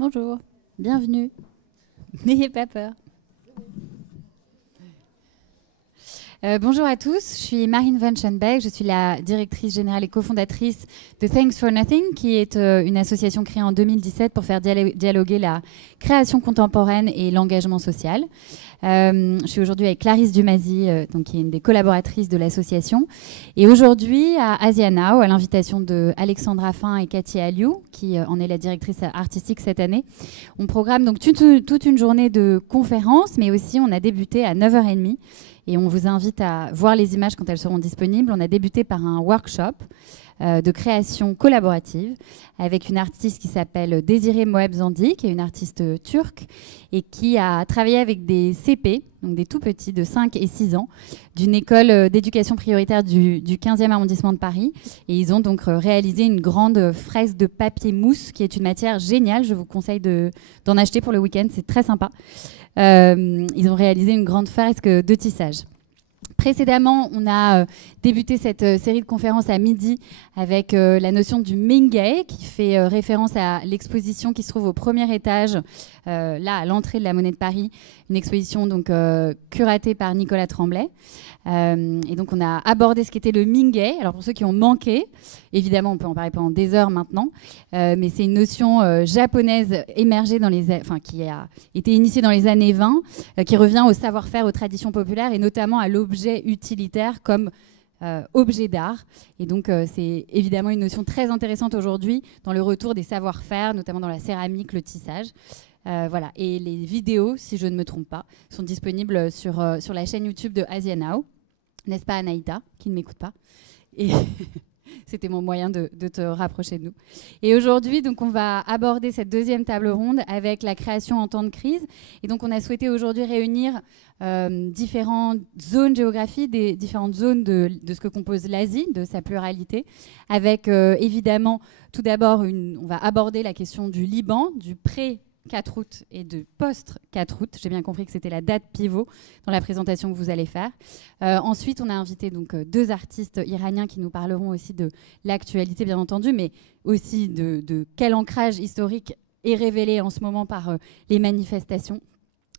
Bonjour, bienvenue. N'ayez pas peur. Bonjour à tous, je suis Marine Van Schoenbeck, je suis la directrice générale et cofondatrice de Thanks for Nothing, qui est une association créée en 2017 pour faire dialoguer la création contemporaine et l'engagement social. Je suis aujourd'hui avec Clarisse Dumazy, qui est une des collaboratrices de l'association. Et aujourd'hui, à Asia Now, à l'invitation de Alexandra Fin et Cathy Aliou, qui en est la directrice artistique cette année, on programme donc toute une journée de conférences, mais aussi on a débuté à 9h30. Et on vous invite à voir les images quand elles seront disponibles. On a débuté par un workshop de création collaborative avec une artiste qui s'appelle Désirée Moebzandi, qui est une artiste turque et qui a travaillé avec des CP, donc des tout petits de 5 et 6 ans, d'une école d'éducation prioritaire du 15e arrondissement de Paris. Et ils ont donc réalisé une grande fresque de papier mousse, qui est une matière géniale. Je vous conseille d'en acheter pour le week-end, c'est très sympa. Ils ont réalisé une grande fresque de tissage. Précédemment, on a débuté cette série de conférences à midi avec la notion du Mingay, qui fait référence à l'exposition qui se trouve au premier étage, là à l'entrée de la Monnaie de Paris, une exposition donc curatée par Nicolas Tremblay. Et donc on a abordé ce qu'était le Mingay. Alors pour ceux qui ont manqué, évidemment on peut en parler pendant des heures maintenant, mais c'est une notion japonaise émergée qui a été initiée dans les années 20, qui revient au savoir-faire, aux traditions populaires et notamment à l'objet utilitaire comme objet d'art. Et donc c'est évidemment une notion très intéressante aujourd'hui dans le retour des savoir-faire, notamment dans la céramique, le tissage. Voilà. Et les vidéos, si je ne me trompe pas, sont disponibles sur la chaîne YouTube de Asia Now. N'est-ce pas, Anaïta, qui ne m'écoute pas? Et c'était mon moyen de te rapprocher de nous. Et aujourd'hui, donc, on va aborder cette deuxième table ronde avec la création en temps de crise. Et donc, on a souhaité aujourd'hui réunir différentes zones géographiques, différentes zones de ce que compose l'Asie, de sa pluralité, avec évidemment, tout d'abord, on va aborder la question du Liban, du pré 4 août et de post-4 août. J'ai bien compris que c'était la date pivot dans la présentation que vous allez faire. Ensuite, on a invité donc 2 artistes iraniens qui nous parleront aussi de l'actualité, bien entendu, mais aussi de quel ancrage historique est révélé en ce moment par les manifestations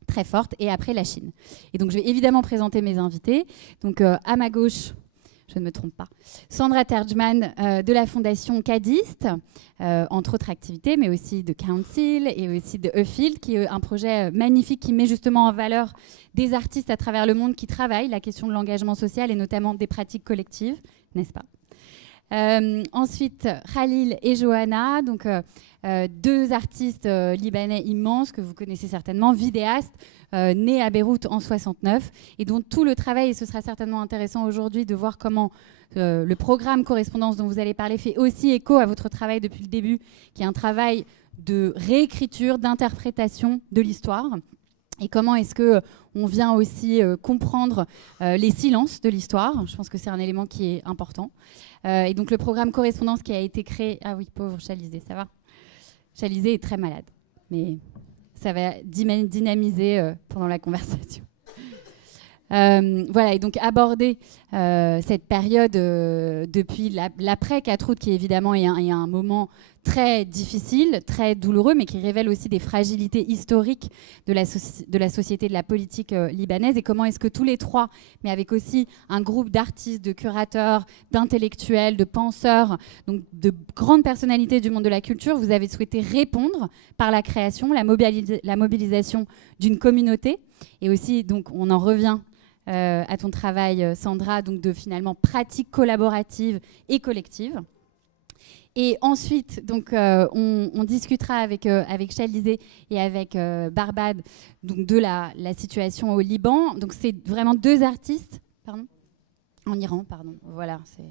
très fortes. Et après, la Chine. Et donc, je vais évidemment présenter mes invités. Donc, à ma gauche, je ne me trompe pas, Sandra Terjman de la Fondation Cadiste, entre autres activités, mais aussi de Council et aussi de E-Field, qui est un projet magnifique qui met justement en valeur des artistes à travers le monde qui travaillent la question de l'engagement social et notamment des pratiques collectives, n'est-ce pas? Ensuite, Khalil et Johanna, donc 2 artistes libanais immenses que vous connaissez certainement, vidéastes, nés à Beyrouth en 69, et dont tout le travail, et ce sera certainement intéressant aujourd'hui de voir comment le programme Correspondance dont vous allez parler fait aussi écho à votre travail depuis le début, qui est un travail de réécriture, d'interprétation de l'histoire. Et comment est-ce qu'on vient aussi comprendre les silences de l'histoire. Je pense que c'est un élément qui est important. Et donc le programme Correspondance qui a été créé... Ah oui, pauvre Chalizé, ça va? Chalizé est très malade, mais ça va dynamiser pendant la conversation. Voilà, et donc aborder cette période depuis l'après 4 août, qui évidemment est un moment très difficile, très douloureux, mais qui révèle aussi des fragilités historiques de la société, de la politique libanaise, et comment est-ce que tous les 3, mais avec aussi un groupe d'artistes, de curateurs, d'intellectuels, de penseurs, donc de grandes personnalités du monde de la culture, vous avez souhaité répondre par la création, la mobilisation d'une communauté, et aussi, donc on en revient à ton travail, Sandra, donc de finalement pratiques collaboratives et collectives. Et ensuite, donc, on discutera avec Chalizé et avec Barbade donc, de la situation au Liban. Donc, c'est vraiment 2 artistes, en Iran, voilà, c'est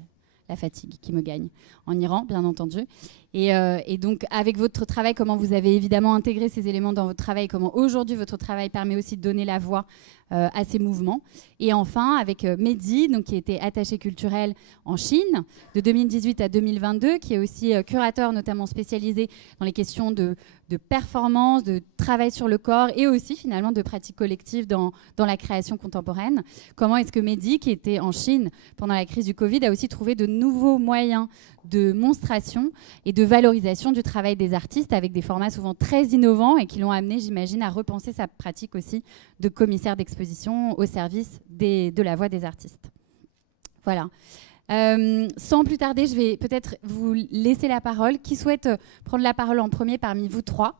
la fatigue qui me gagne, en Iran, bien entendu. Et donc, avec votre travail, comment vous avez évidemment intégré ces éléments dans votre travail, comment aujourd'hui votre travail permet aussi de donner la voix à ces mouvements. Et enfin, avec Mehdi, donc, qui était attaché culturel en Chine de 2018 à 2022, qui est aussi curateur notamment spécialisé dans les questions de performance, de travail sur le corps et aussi finalement de pratiques collectives dans la création contemporaine. Comment est-ce que Mehdi, qui était en Chine pendant la crise du Covid, a aussi trouvé de nouveaux moyens de monstration et de valorisation du travail des artistes avec des formats souvent très innovants et qui l'ont amené, j'imagine, à repenser sa pratique aussi de commissaire d'exposition au service de la voix des artistes. Voilà. Sans plus tarder, je vais peut-être vous laisser la parole. Qui souhaite prendre la parole en premier parmi vous trois?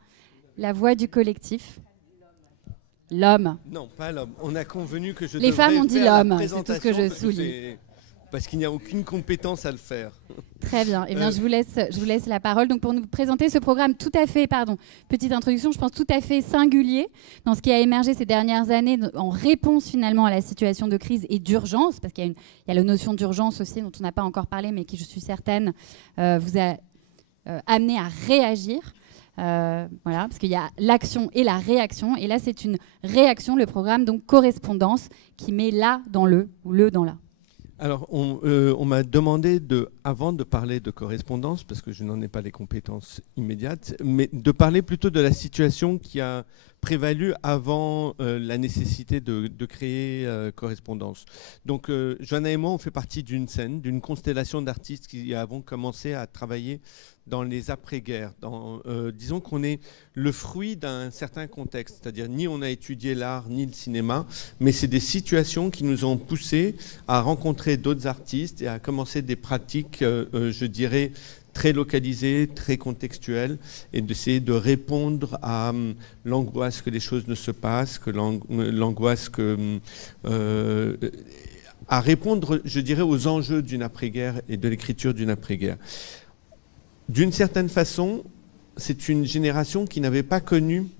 La voix du collectif. L'homme. Non, pas l'homme. On a convenu que je Les devrais femmes ont dit faire l'homme, la c'est tout ce que je présentation souligne. parce qu'il n'y a aucune compétence à le faire. Très bien. Eh bien, je vous laisse la parole. Donc, pour nous présenter ce programme tout à fait, petite introduction, je pense tout à fait singulier dans ce qui a émergé ces dernières années en réponse finalement à la situation de crise et d'urgence, parce qu'il y a la notion d'urgence aussi dont on n'a pas encore parlé, mais qui, je suis certaine, vous a amené à réagir. Voilà, parce qu'il y a l'action et la réaction. Et là, c'est une réaction, le programme, donc correspondance, qui met là dans le ou le dans là. Alors, on m'a demandé, avant de parler de correspondance, parce que je n'en ai pas les compétences immédiates, mais de parler plutôt de la situation qui a prévalu avant la nécessité de créer correspondance. Donc, Johanna et moi, on fait partie d'une scène, d'une constellation d'artistes qui avons commencé à travailler dans les après-guerres. Disons qu'on est le fruit d'un certain contexte, c'est-à-dire ni on a étudié l'art ni le cinéma, mais c'est des situations qui nous ont poussés à rencontrer d'autres artistes et à commencer des pratiques, je dirais, très localisées, très contextuelles, et d'essayer de répondre à l'angoisse que les choses ne se passent, que l'angoisse que... à répondre, je dirais, aux enjeux d'une après-guerre et de l'écriture d'une après-guerre. D'une certaine façon, c'est une génération qui n'avait pas connu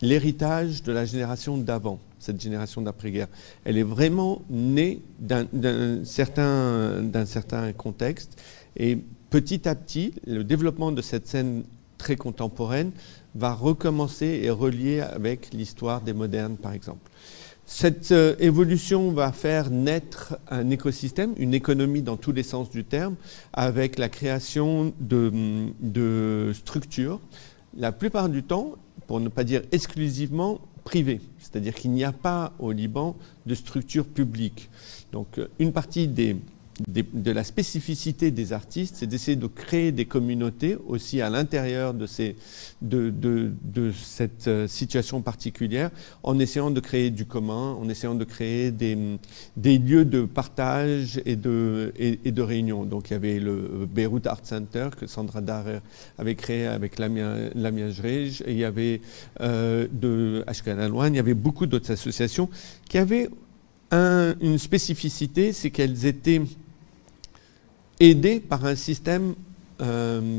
l'héritage de la génération d'avant, cette génération d'après-guerre. Elle est vraiment née d'un certain contexte. Et petit à petit, le développement de cette scène très contemporaine va recommencer et relier avec l'histoire des modernes, par exemple. Cette évolution va faire naître un écosystème, une économie dans tous les sens du terme, avec la création de structures, la plupart du temps, pour ne pas dire exclusivement, privées. C'est-à-dire qu'il n'y a pas au Liban de structure publique. Donc une partie de la spécificité des artistes, c'est d'essayer de créer des communautés aussi à l'intérieur de cette situation particulière, en essayant de créer du commun, en essayant de créer des lieux de partage et de réunion. Donc il y avait le Beyrouth Art Center que Sandra Darer avait créé avec Lamia Jrej, et il y avait de Ashkan Alouane, il y avait beaucoup d'autres associations qui avaient une spécificité, c'est qu'elles étaient aidés par un système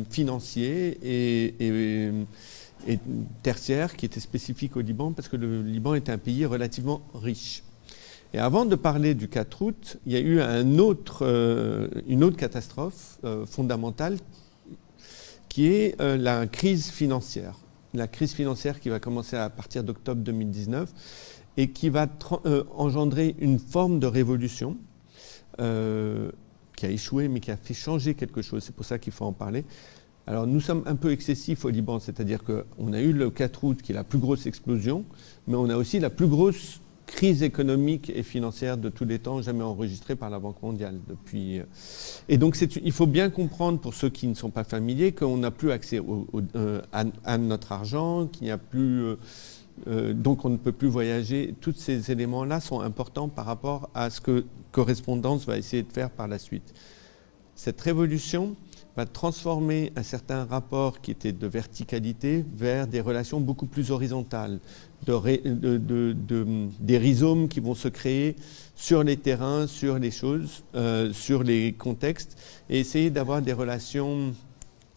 financier et tertiaire qui était spécifique au Liban, parce que le Liban est un pays relativement riche. Et avant de parler du 4 août, il y a eu une autre catastrophe fondamentale qui est la crise financière. La crise financière qui va commencer à partir d'octobre 2019 et qui va engendrer une forme de révolution qui a échoué, mais qui a fait changer quelque chose. C'est pour ça qu'il faut en parler. Alors, nous sommes un peu excessifs au Liban, c'est-à-dire qu'on a eu le 4 août, qui est la plus grosse explosion, mais on a aussi la plus grosse crise économique et financière de tous les temps, jamais enregistrée par la Banque mondiale. Et donc, il faut bien comprendre, pour ceux qui ne sont pas familiers, qu'on n'a plus accès à notre argent, qu'il n'y a plus... donc on ne peut plus voyager. Tous ces éléments-là sont importants par rapport à ce que Correspondance va essayer de faire par la suite. Cette révolution va transformer un certain rapport qui était de verticalité vers des relations beaucoup plus horizontales, des rhizomes qui vont se créer sur les terrains, sur les choses, sur les contextes, et essayer d'avoir des relations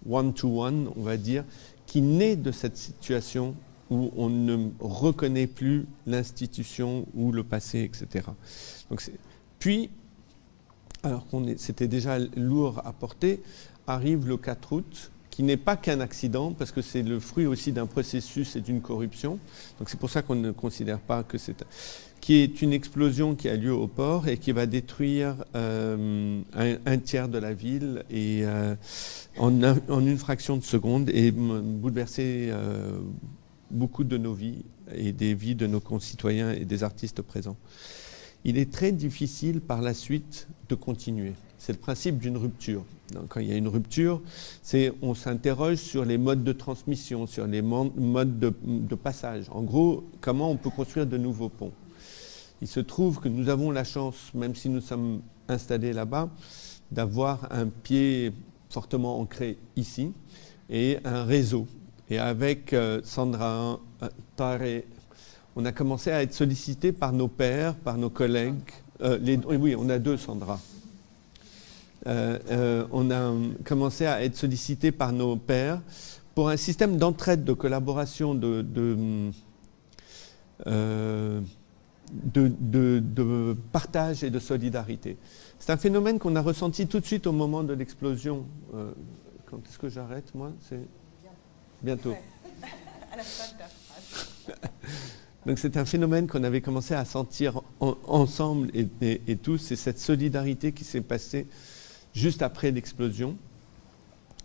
one-to-one, on va dire, qui naissent de cette situation où on ne reconnaît plus l'institution ou le passé, etc. Donc puis, alors c'était déjà lourd à porter, arrive le 4 août, qui n'est pas qu'un accident, parce que c'est le fruit aussi d'un processus et d'une corruption. Donc c'est pour ça qu'on ne considère pas que c'est... qui est une explosion qui a lieu au port et qui va détruire un tiers de la ville et, en une fraction de seconde, et bouleverser beaucoup de nos vies et des vies de nos concitoyens et des artistes présents. Il est très difficile par la suite de continuer. c'est le principe d'une rupture. Donc, quand il y a une rupture, on s'interroge sur les modes de transmission, sur les modes de passage. En gros, comment on peut construire de nouveaux ponts. Il se trouve que nous avons la chance, même si nous sommes installés là-bas, d'avoir un pied fortement ancré ici et un réseau. Et avec Sandra Taré, on a commencé à être sollicité par nos pairs, par nos collègues. Oui, on a deux Sandra. On a commencé à être sollicité par nos pairs pour un système d'entraide, de collaboration, de partage et de solidarité. C'est un phénomène qu'on a ressenti tout de suite au moment de l'explosion. Quand est-ce que j'arrête, moi? C'est bientôt. Ouais. À la fin de ta phrase. Donc c'est un phénomène qu'on avait commencé à sentir ensemble et tous, c'est cette solidarité qui s'est passée juste après l'explosion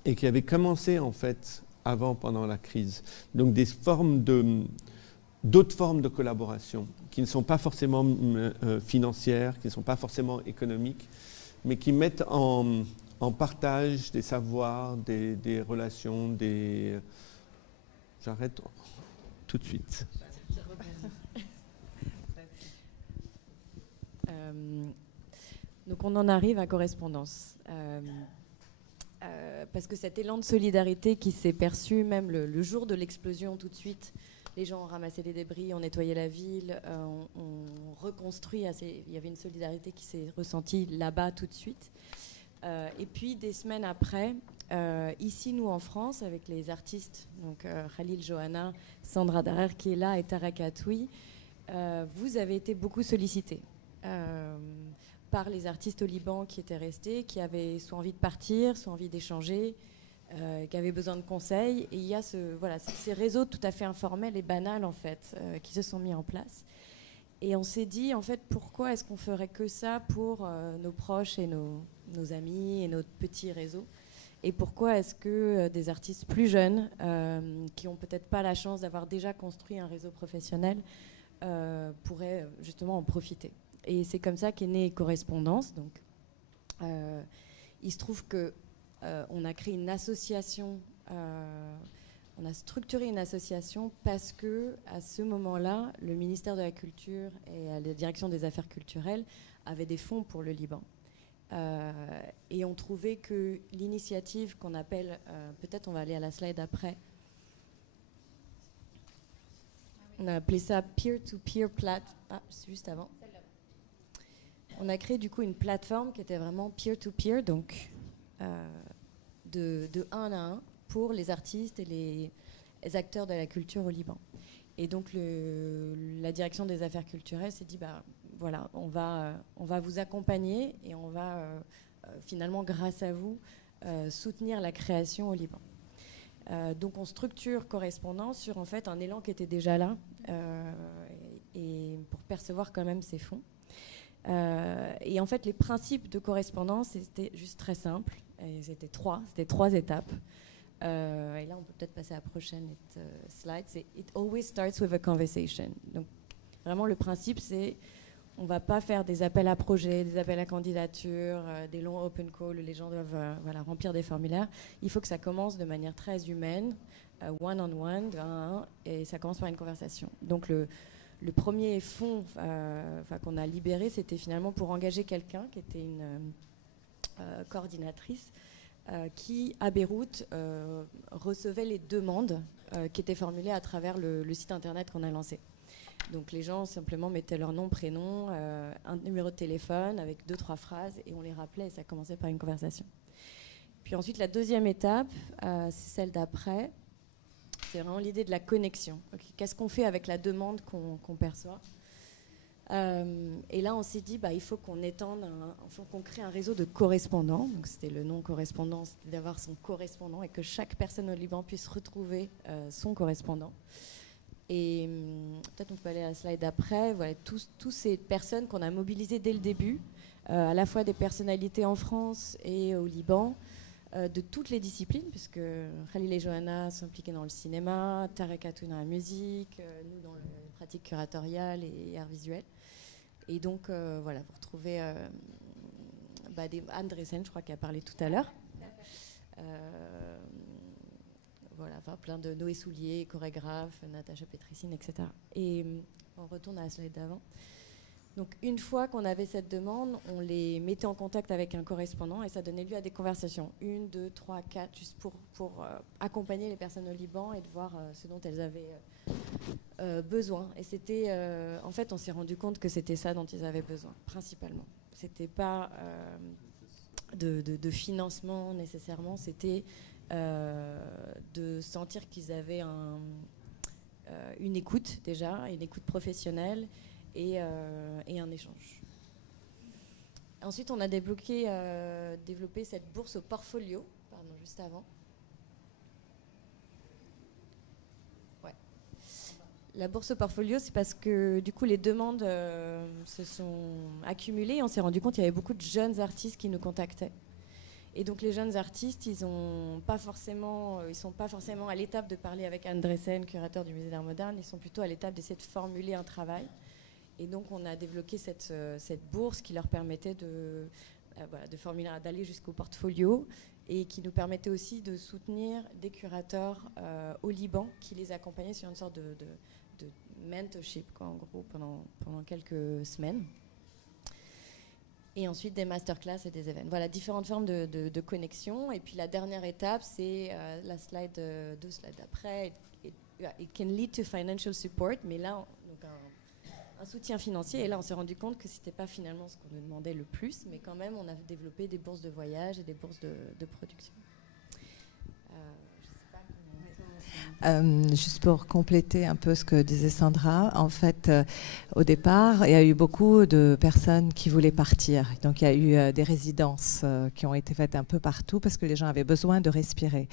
et qui avait commencé en fait avant, pendant la crise. Donc d'autres formes de collaboration qui ne sont pas forcément financières, qui ne sont pas forcément économiques, mais qui mettent en partage des savoirs, des relations, J'arrête tout de suite. Donc on en arrive à correspondance. Parce que cet élan de solidarité qui s'est perçu même le jour de l'explosion tout de suite, les gens ont ramassé les débris, ont nettoyé la ville, on reconstruit. Il y avait une solidarité qui s'est ressentie là-bas tout de suite. Et puis des semaines après, ici nous en France, avec les artistes, donc Khalil Johanna, Sandra Darer qui est là et Tarek Atoui, vous avez été beaucoup sollicités par les artistes au Liban qui étaient restés, qui avaient soit envie de partir, soit envie d'échanger, qui avaient besoin de conseils. Et il y a ces réseaux tout à fait informels et banals en fait, qui se sont mis en place. Et on s'est dit, en fait, pourquoi est-ce qu'on ferait que ça pour nos proches et nos amis et notre petit réseau? Et pourquoi est-ce que des artistes plus jeunes, qui n'ont peut-être pas la chance d'avoir déjà construit un réseau professionnel, pourraient justement en profiter? Et c'est comme ça qu'est née Correspondance. Donc, il se trouve qu'on a créé une association, on a structuré une association parce que à ce moment-là, le ministère de la Culture et la Direction des Affaires culturelles avaient des fonds pour le Liban. Et on trouvait que l'initiative qu'on appelle, peut-être on va aller à la slide après, on a appelé ça peer-to-peer c'est juste avant. On a créé du coup une plateforme qui était vraiment peer-to-peer, donc de 1 à 1 pour les artistes et les acteurs de la culture au Liban. Et donc la direction des affaires culturelles s'est dit, voilà, on va vous accompagner et on va finalement, grâce à vous, soutenir la création au Liban. Donc on structure Correspondance sur en fait un élan qui était déjà là et pour percevoir quand même ces fonds. Et en fait, les principes de Correspondance, c'était juste très simple. C'était trois étapes. Et là, on peut peut-être passer à la prochaine slide. C'est It always starts with a conversation. Donc, vraiment, le principe, c'est on ne va pas faire des appels à projets, des appels à candidature, des longs open calls où les gens doivent remplir des formulaires. Il faut que ça commence de manière très humaine, one-on-one, de 1 à 1, et ça commence par une conversation. Donc, le premier fonds qu'on a libéré, c'était finalement pour engager quelqu'un qui était une coordinatrice qui, à Beyrouth, recevait les demandes qui étaient formulées à travers le site internet qu'on a lancé. Donc les gens simplement mettaient leur nom, prénom, un numéro de téléphone avec 2-3 phrases et on les rappelait et ça commençait par une conversation. Puis ensuite, la deuxième étape, c'est celle d'après. C'est vraiment l'idée de la connexion. Okay, qu'est-ce qu'on fait avec la demande qu'on perçoit? Et là, on s'est dit, il faut qu'on étende, qu'on crée un réseau de correspondants. Donc, c'était le nom correspondant, c'était d'avoir son correspondant et que chaque personne au Liban puisse retrouver son correspondant. Et peut-être on peut aller à la slide d'après. Voilà, tous ces personnes qu'on a mobilisées dès le début, à la fois des personnalités en France et au Liban, de toutes les disciplines, puisque Khalil et Johanna sont impliqués dans le cinéma, Tarek Atoui dans la musique, nous dans les pratiques curatoriales et arts visuels. Et donc, voilà, vous retrouvez Anne Dressen, je crois, qui a parlé tout à l'heure. Voilà, enfin, plein de Noé Soulier, chorégraphe, Natacha Petricine, etc. Et on retourne à la slide d'avant. Donc, une fois qu'on avait cette demande, on les mettait en contact avec un correspondant et ça donnait lieu à des conversations. 1, 2, 3, 4, juste pour accompagner les personnes au Liban et de voir ce dont elles avaient besoin. Et c'était, en fait, on s'est rendu compte que c'était ça dont ils avaient besoin, principalement. C'était pas de financement nécessairement, c'était de sentir qu'ils avaient une écoute déjà, une écoute professionnelle, et un échange. Ensuite, on a développé cette bourse au portfolio, pardon, juste avant. Ouais. La bourse au portfolio, c'est parce que du coup, les demandes se sont accumulées et on s'est rendu compte qu'il y avait beaucoup de jeunes artistes qui nous contactaient. Et donc, les jeunes artistes, ils sont pas forcément à l'étape de parler avec Anne Dressen, curateur du Musée d'Art Moderne, ils sont plutôt à l'étape d'essayer de formuler un travail. Et donc, on a développé cette bourse qui leur permettait d'aller jusqu'au portfolio et qui nous permettait aussi de soutenir des curateurs au Liban qui les accompagnaient sur une sorte de mentorship, quoi, en gros, pendant quelques semaines. Et ensuite, des masterclass et des événements. Voilà, différentes formes de connexion. Et puis, la dernière étape, c'est la slide, 2 slides d'après. It can lead to financial support. Mais là, donc un soutien financier. Et là, on s'est rendu compte que ce n'était pas finalement ce qu'on nous demandait le plus, mais quand même, on a développé des bourses de voyage et des bourses de production. Juste pour compléter un peu ce que disait Sandra, en fait, au départ, il y a eu beaucoup de personnes qui voulaient partir. Donc, il y a eu des résidences qui ont été faites un peu partout parce que les gens avaient besoin de respirer.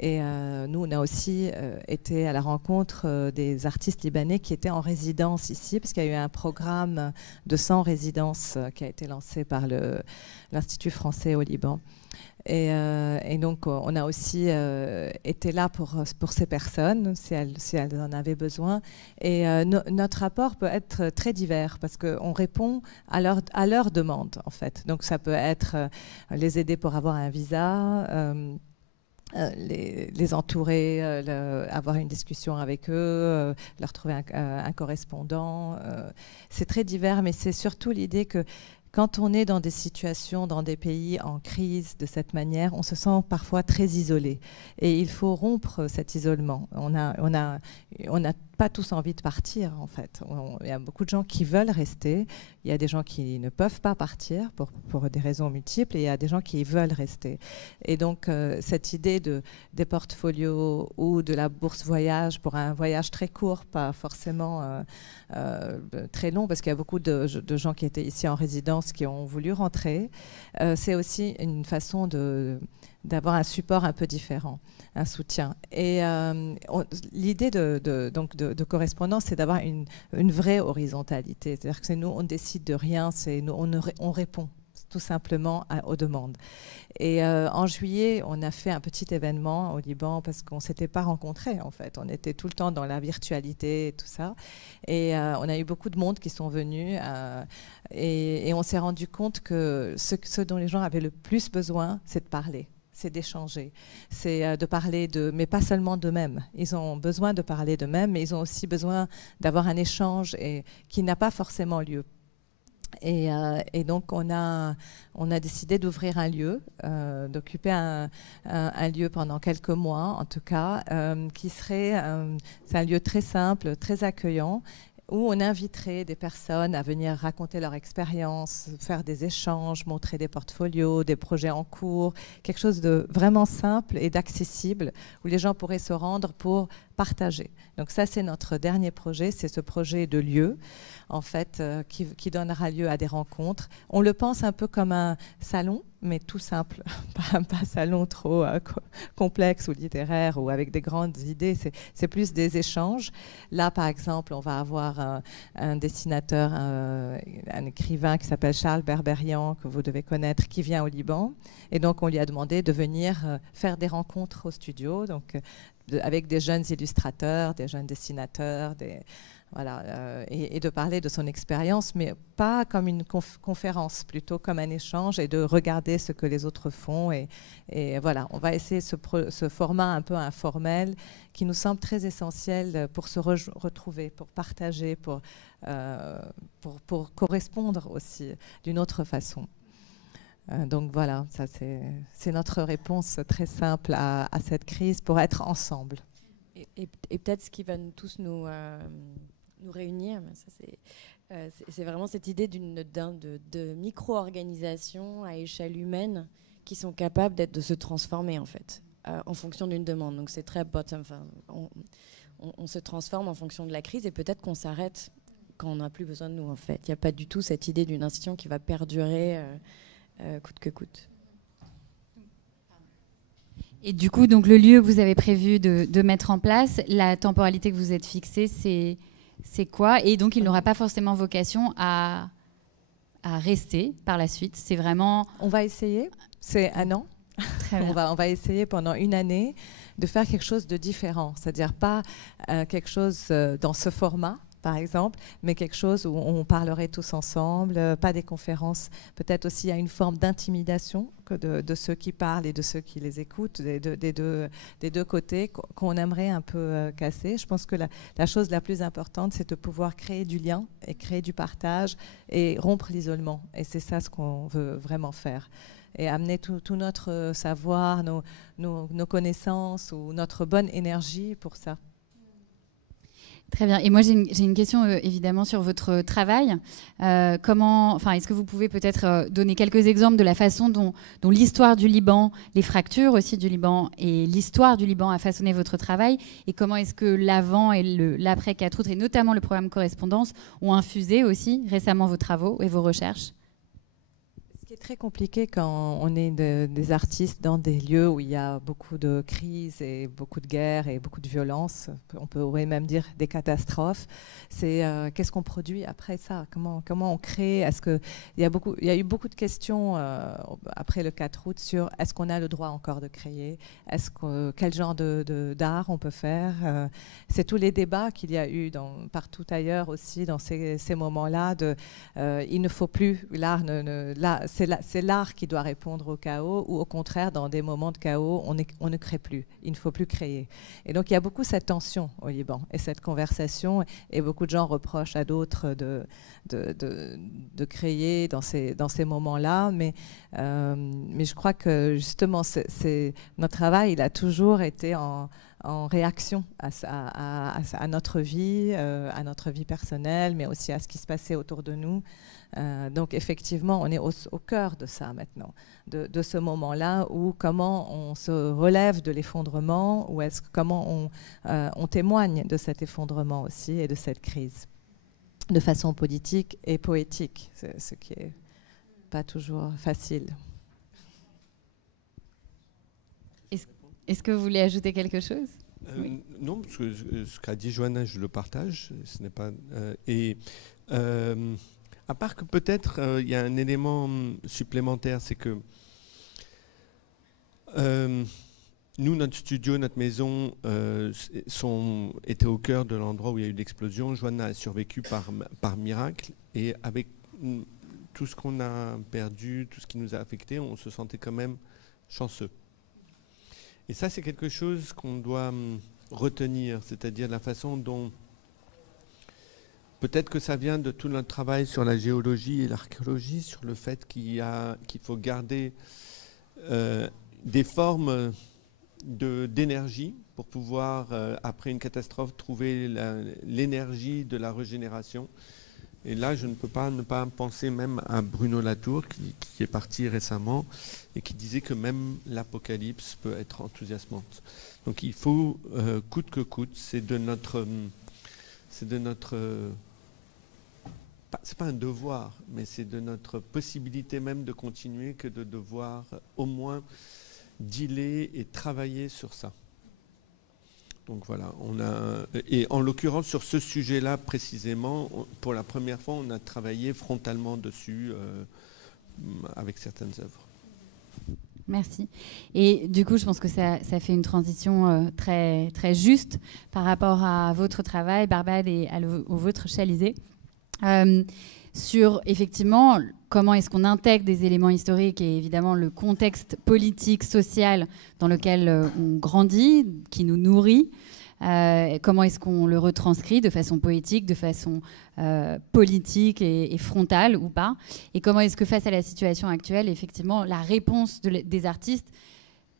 Et nous, on a aussi été à la rencontre des artistes libanais qui étaient en résidence ici, parce qu'il y a eu un programme de 100 résidences qui a été lancé par l'Institut français au Liban. Et donc, on a aussi été là pour ces personnes, si elles en avaient besoin. Et notre rapport peut être très divers parce qu'on répond à leurs demandes, en fait. Donc, ça peut être les aider pour avoir un visa, les entourer, avoir une discussion avec eux, leur trouver un correspondant. C'est très divers, mais c'est surtout l'idée que quand on est dans des situations, dans des pays en crise de cette manière, on se sent parfois très isolé. Et il faut rompre cet isolement. On n'a pas tous envie de partir, en fait. Il y a beaucoup de gens qui veulent rester. Il y a des gens qui ne peuvent pas partir pour des raisons multiples. Et il y a des gens qui veulent rester. Et donc, cette idée des portfolios ou de la bourse voyage pour un voyage très court, pas forcément très long, parce qu'il y a beaucoup de gens qui étaient ici en résidence qui ont voulu rentrer. C'est aussi une façon d'avoir un support un peu différent, un soutien. Et l'idée de correspondance, c'est d'avoir une vraie horizontalité. C'est-à-dire que c'est nous, on décide de rien, c'est nous, on répond tout simplement aux demandes. Et en juillet, on a fait un petit événement au Liban parce qu'on ne s'était pas rencontrés, en fait. On était tout le temps dans la virtualité et tout ça. Et on a eu beaucoup de monde qui sont venus. Et on s'est rendu compte que ce dont les gens avaient le plus besoin, c'est de parler. C'est d'échanger, c'est de parler mais pas seulement d'eux-mêmes. Ils ont besoin de parler d'eux-mêmes, mais ils ont aussi besoin d'avoir un échange qui n'a pas forcément lieu. Et donc, on a décidé d'ouvrir un lieu, d'occuper un lieu pendant quelques mois, en tout cas, qui serait c'est un lieu très simple, très accueillant, où on inviterait des personnes à venir raconter leur expérience, faire des échanges, montrer des portfolios, des projets en cours, quelque chose de vraiment simple et d'accessible, où les gens pourraient se rendre pour partager. Donc ça, c'est notre dernier projet, c'est ce projet de lieu, en fait, qui donnera lieu à des rencontres. On le pense un peu comme un salon, mais tout simple, pas un salon trop complexe ou littéraire ou avec des grandes idées, c'est plus des échanges. Là, par exemple, on va avoir un dessinateur, un écrivain qui s'appelle Charles Berberian, que vous devez connaître, qui vient au Liban. Et donc, on lui a demandé de venir faire des rencontres au studio, donc avec des jeunes illustrateurs, des jeunes dessinateurs, Voilà, et de parler de son expérience, mais pas comme une conférence, plutôt comme un échange et de regarder ce que les autres font. Et voilà, on va essayer ce format un peu informel qui nous semble très essentiel pour se retrouver, pour partager, pour correspondre aussi d'une autre façon. Donc voilà, ça c'est notre réponse très simple à cette crise pour être ensemble. Et peut-être ce qui va tous nous réunir, c'est vraiment cette idée de micro-organisations à échelle humaine qui sont capables de se transformer en fait, en fonction d'une demande. Donc c'est très bottom, on se transforme en fonction de la crise et peut-être qu'on s'arrête quand on n'a plus besoin de nous en fait. Il n'y a pas du tout cette idée d'une institution qui va perdurer coûte que coûte. Et du coup, donc, le lieu que vous avez prévu de mettre en place, la temporalité que vous êtes fixée, c'est quoi? Et donc, il n'aura pas forcément vocation à rester par la suite. C'est vraiment... On va essayer. C'est un an. Très bien. On va essayer pendant une année de faire quelque chose de différent. C'est-à-dire pas quelque chose dans ce format, par exemple, mais quelque chose où on parlerait tous ensemble, pas des conférences. Peut-être aussi il y a une forme d'intimidation de ceux qui parlent et de ceux qui les écoutent, des deux côtés, qu'on aimerait un peu casser. Je pense que la chose la plus importante, c'est de pouvoir créer du lien et créer du partage et rompre l'isolement. Et c'est ça ce qu'on veut vraiment faire. Et amener tout notre savoir, nos connaissances ou notre bonne énergie pour ça. Très bien. Et moi, j'ai une question évidemment sur votre travail. Est-ce que vous pouvez peut-être donner quelques exemples de la façon dont l'histoire du Liban, les fractures aussi du Liban et l'histoire du Liban a façonné votre travail, et comment est-ce que l'avant et l'après 4 août, et notamment le programme Correspondance, ont infusé aussi récemment vos travaux et vos recherches? Ce qui est très compliqué quand on est des artistes dans des lieux où il y a beaucoup de crises et beaucoup de guerres et beaucoup de violences, on pourrait même dire des catastrophes, c'est qu'est-ce qu'on produit après ça, comment on crée. Il y a eu beaucoup de questions après le 4 août sur est-ce qu'on a le droit encore de créer, quel genre d'art on peut faire. C'est tous les débats qu'il y a eu partout ailleurs aussi dans ces moments-là. Il ne faut plus, l'art c'est l'art qui doit répondre au chaos, ou au contraire, dans des moments de chaos, on ne crée plus. Il ne faut plus créer. Et donc, il y a beaucoup cette tension au Liban et cette conversation. Et beaucoup de gens reprochent à d'autres de créer dans ces moments-là. Mais je crois que, justement, notre travail, il a toujours été en réaction à notre vie personnelle, mais aussi à ce qui se passait autour de nous. Donc effectivement, on est au cœur de ça maintenant, de ce moment-là où comment on se relève de l'effondrement, ou comment on témoigne de cet effondrement aussi et de cette crise, de façon politique et poétique, ce qui n'est pas toujours facile. Est-ce que vous voulez ajouter quelque chose? Oui. Non, parce que ce qu'a dit Johanna, je le partage. Ce n'est pas à part que peut-être il y a un élément supplémentaire, c'est que nous, notre studio, notre maison étaient au cœur de l'endroit où il y a eu l'explosion. Johanna a survécu par miracle, et avec tout ce qu'on a perdu, tout ce qui nous a affecté, on se sentait quand même chanceux. Et ça, c'est quelque chose qu'on doit retenir, c'est-à-dire la façon dont... Peut-être que ça vient de tout notre travail sur la géologie et l'archéologie, sur le fait qu'il faut garder des formes d'énergie pour pouvoir, après une catastrophe, trouver l'énergie de la régénération. Et là, je ne peux pas ne pas penser même à Bruno Latour, qui est parti récemment, et qui disait que même l'apocalypse peut être enthousiasmante. Donc il faut, coûte que coûte, c'est de notre c'est pas un devoir, mais c'est de notre possibilité même de continuer que de devoir au moins dealer et travailler sur ça. Donc voilà, et en l'occurrence sur ce sujet-là précisément, pour la première fois, on a travaillé frontalement dessus avec certaines œuvres. Merci. Et du coup, je pense que ça fait une transition très, très juste par rapport à votre travail, Barbade, et au vôtre, Chalizé. Sur, effectivement, comment est-ce qu'on intègre des éléments historiques et évidemment le contexte politique, social dans lequel on grandit, qui nous nourrit. Comment est-ce qu'on le retranscrit de façon poétique, de façon politique et frontale ou pas, et comment est-ce que face à la situation actuelle, effectivement, la réponse des artistes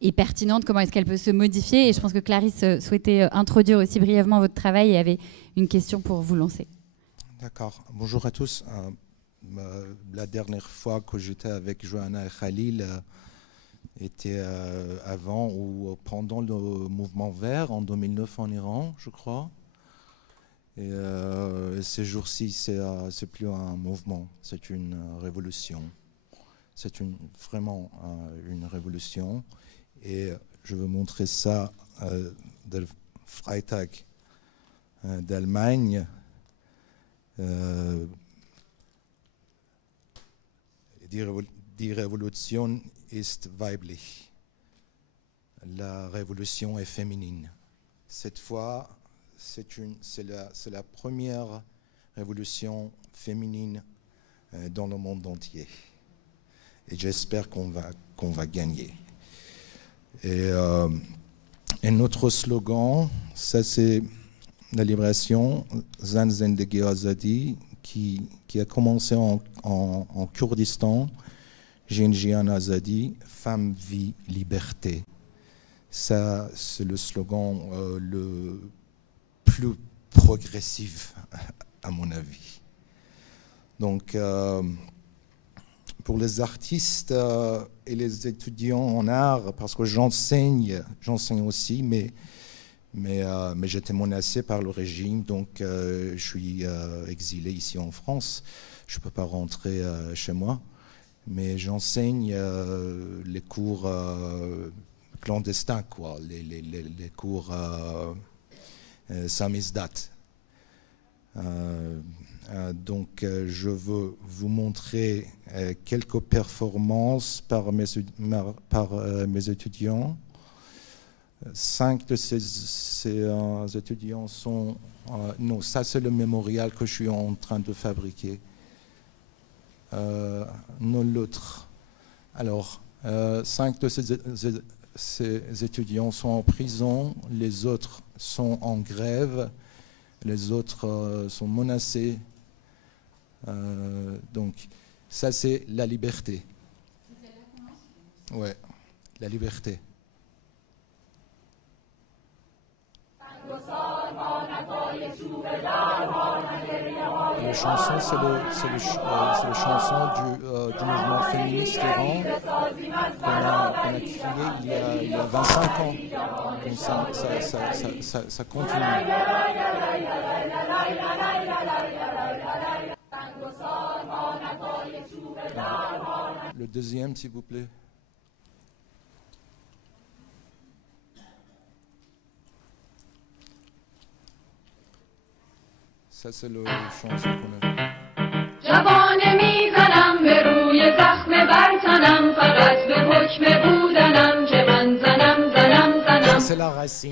est pertinente, comment est-ce qu'elle peut se modifier. Et je pense que Clarisse souhaitait introduire aussi brièvement votre travail et avait une question pour vous lancer. D'accord. Bonjour à tous. La dernière fois que j'étais avec Johanna et Khalil était avant ou pendant le mouvement vert en 2009 en Iran, je crois. Et ces jours-ci, c'est plus un mouvement, c'est une révolution. C'est vraiment une révolution. Et je veux montrer ça de Freitag d'Allemagne. Die Revolution ist weiblich. La révolution est féminine. Cette fois, c'est la première révolution féminine dans le monde entier. Et j'espère qu'on va gagner. Et notre slogan, ça c'est la libération, Zan Zendegi Azadi, qui a commencé en Kurdistan, Jinjian Azadi, femme, vie, liberté. Ça, c'est le slogan le plus progressif, à mon avis. Donc, pour les artistes et les étudiants en art, parce que j'enseigne aussi, mais j'étais menacé par le régime, donc je suis exilé ici en France. Je ne peux pas rentrer chez moi, mais j'enseigne les cours clandestins, quoi, les cours samizdat. Donc je veux vous montrer quelques performances par mes étudiants. 5 de ces étudiants sont... non, ça c'est le mémorial que je suis en train de fabriquer. Non, l'autre. Alors, 5 de ces étudiants sont en prison, les autres sont en grève, les autres sont menacés. Donc, ça c'est la liberté. Ouais, la liberté. La chanson, c'est la chanson du mouvement féministe Iran qu'on a créé il y a 25 ans. Donc ça continue. Le deuxième, s'il vous plaît. Ça, c'est le chanson qu'on a. جوانه میزنم به روی زخم برتنم فقط به حکم بودنم که من زنم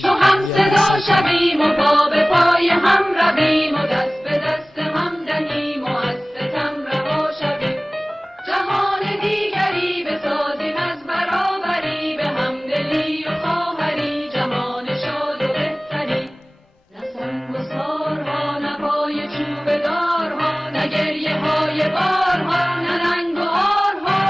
چو هم صدا شویم و پا به پای هم رویم و دست به دست هم دهیم و از ستم رها شویم جهان دیگری بسازیم از برابری به همدلی و خواهری جهان شاد و بهتری نه سنگسارها نه پای چوب دارها نه گریه های بارها نه ننگ و آرها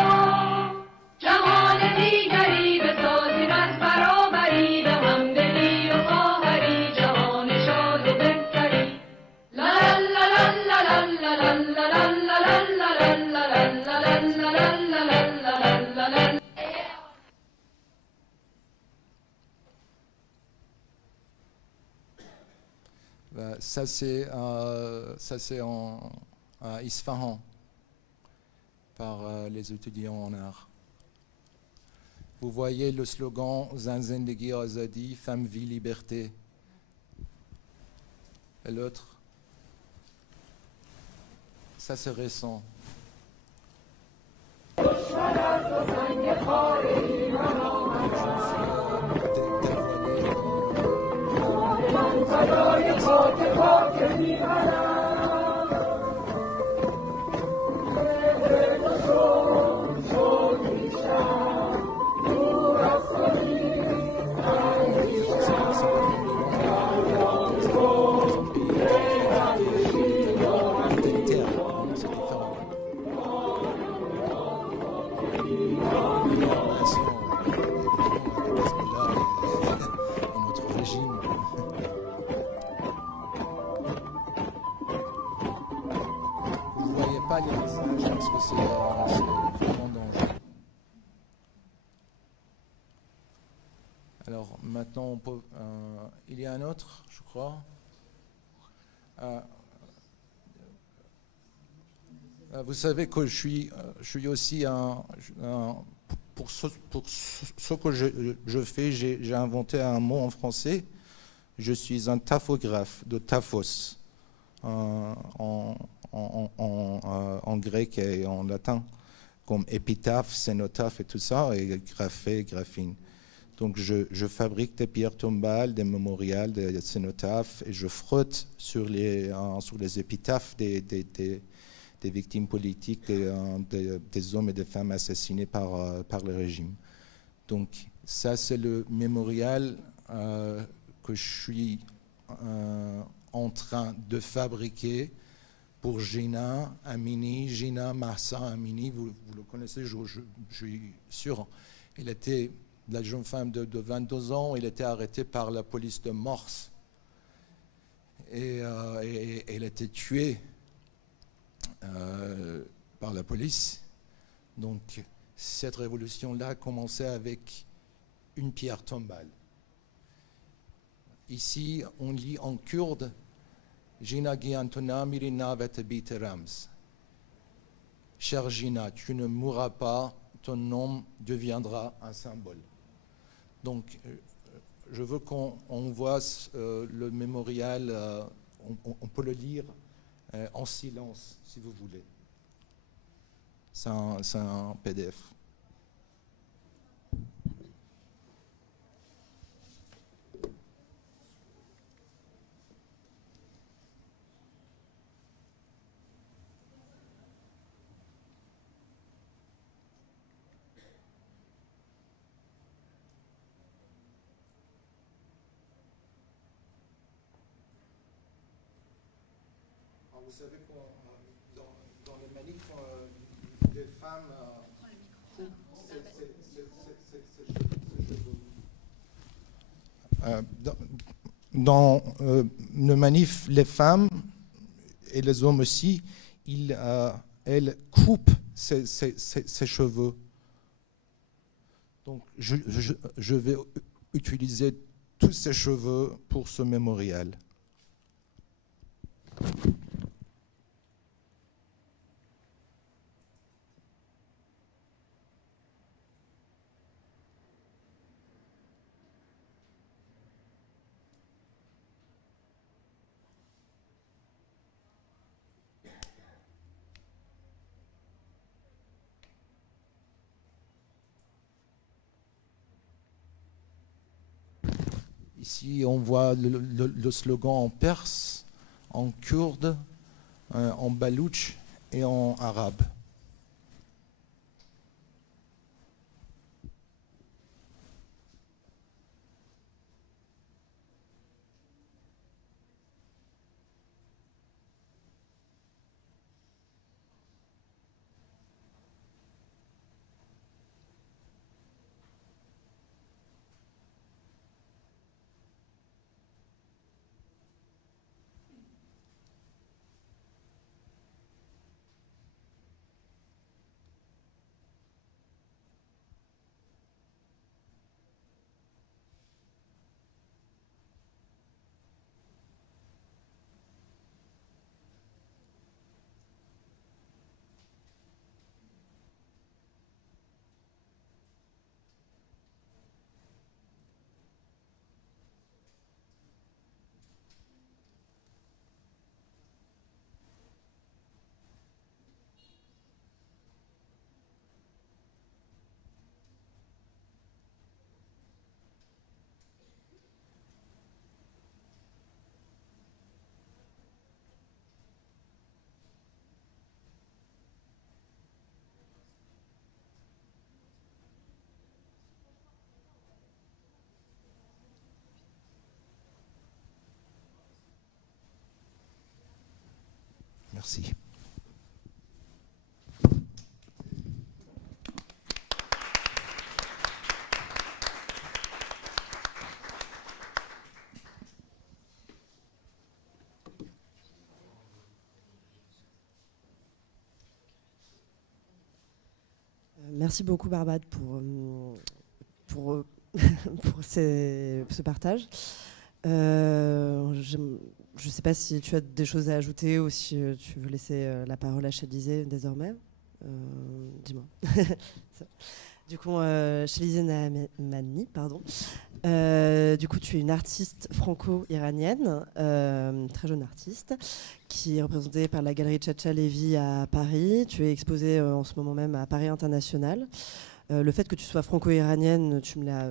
جهان دیگری بسازیم از برابری به همدلی و خواهری جهان شاد و بهتری لا لا لا لا لا لا لا لا Ça c'est à Isfahan par les étudiants en art. Vous voyez le slogan Zan Zendegi Azadi, femme, vie, liberté. Et l'autre, ça c'est récent. Alors maintenant, on peut, il y a un autre, je crois. Vous savez que je suis aussi pour ce que je fais, j'ai inventé un mot en français. Je suis un taphographe de taphos en grec et en latin, comme épitaphe, cénotaphe et tout ça, et graphé, graphine. Donc je fabrique des pierres tombales, des mémorials, des cénotaphes, et je frotte sur les épitaphes des victimes politiques, des hommes et des femmes assassinés par le régime. Donc ça, c'est le mémorial que je suis en train de fabriquer pour Gina Amini, Gina Mahsa Amini. Vous le connaissez, je suis sûr. Elle était la jeune femme de 22 ans, elle était arrêtée par la police de Morse. Et elle a été tuée par la police. Donc cette révolution-là a commencé avec une pierre tombale. Ici, on lit en kurde Gina Giantona Mirina Vetabite Rams. Chère Gina, tu ne mourras pas, ton nom deviendra un symbole. Donc, je veux qu'on voit le mémorial, on peut le lire en silence, si vous voulez. C'est un PDF. Vous savez que dans les manifs, les femmes dans le manif, les femmes et les hommes aussi, elles coupent ses cheveux. Donc je vais utiliser tous ces cheveux pour ce mémorial. Ici, on voit le slogan en perse, en kurde, en baloutche et en arabe. Merci. Merci beaucoup Barbade pour ce partage. Je ne sais pas si tu as des choses à ajouter ou si tu veux laisser la parole à Chalizé désormais. Dis-moi. Du coup, Chalizé Naamani, pardon. Du coup, tu es une artiste franco-iranienne, très jeune artiste, qui est représentée par la galerie Chacha Levy à Paris. Tu es exposée en ce moment même à Paris International. Le fait que tu sois franco-iranienne, tu me l'as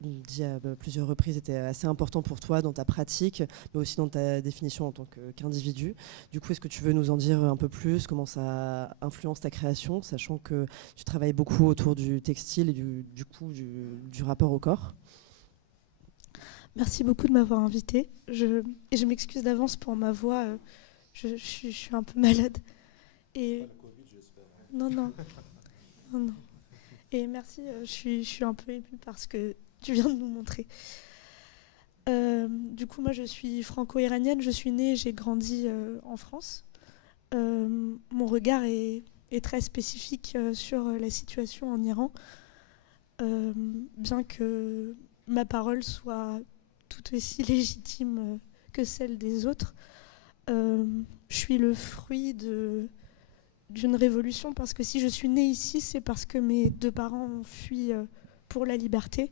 dit à plusieurs reprises, était assez important pour toi dans ta pratique, mais aussi dans ta définition en tant qu'individu. Du coup, est-ce que tu veux nous en dire un peu plus, comment ça influence ta création, sachant que tu travailles beaucoup autour du textile et du rapport au corps? Merci beaucoup de m'avoir invitée. Et je m'excuse d'avance pour ma voix. Je suis un peu malade. Et non. Et merci. Je suis un peu émue parce que tu viens de nous montrer. Du coup, moi, je suis franco-iranienne. Je suis née, j'ai grandi en France. Mon regard est très spécifique sur la situation en Iran, bien que ma parole soit tout aussi légitime que celle des autres. Je suis le fruit d'une révolution, parce que si je suis née ici, c'est parce que mes deux parents ont fui pour la liberté.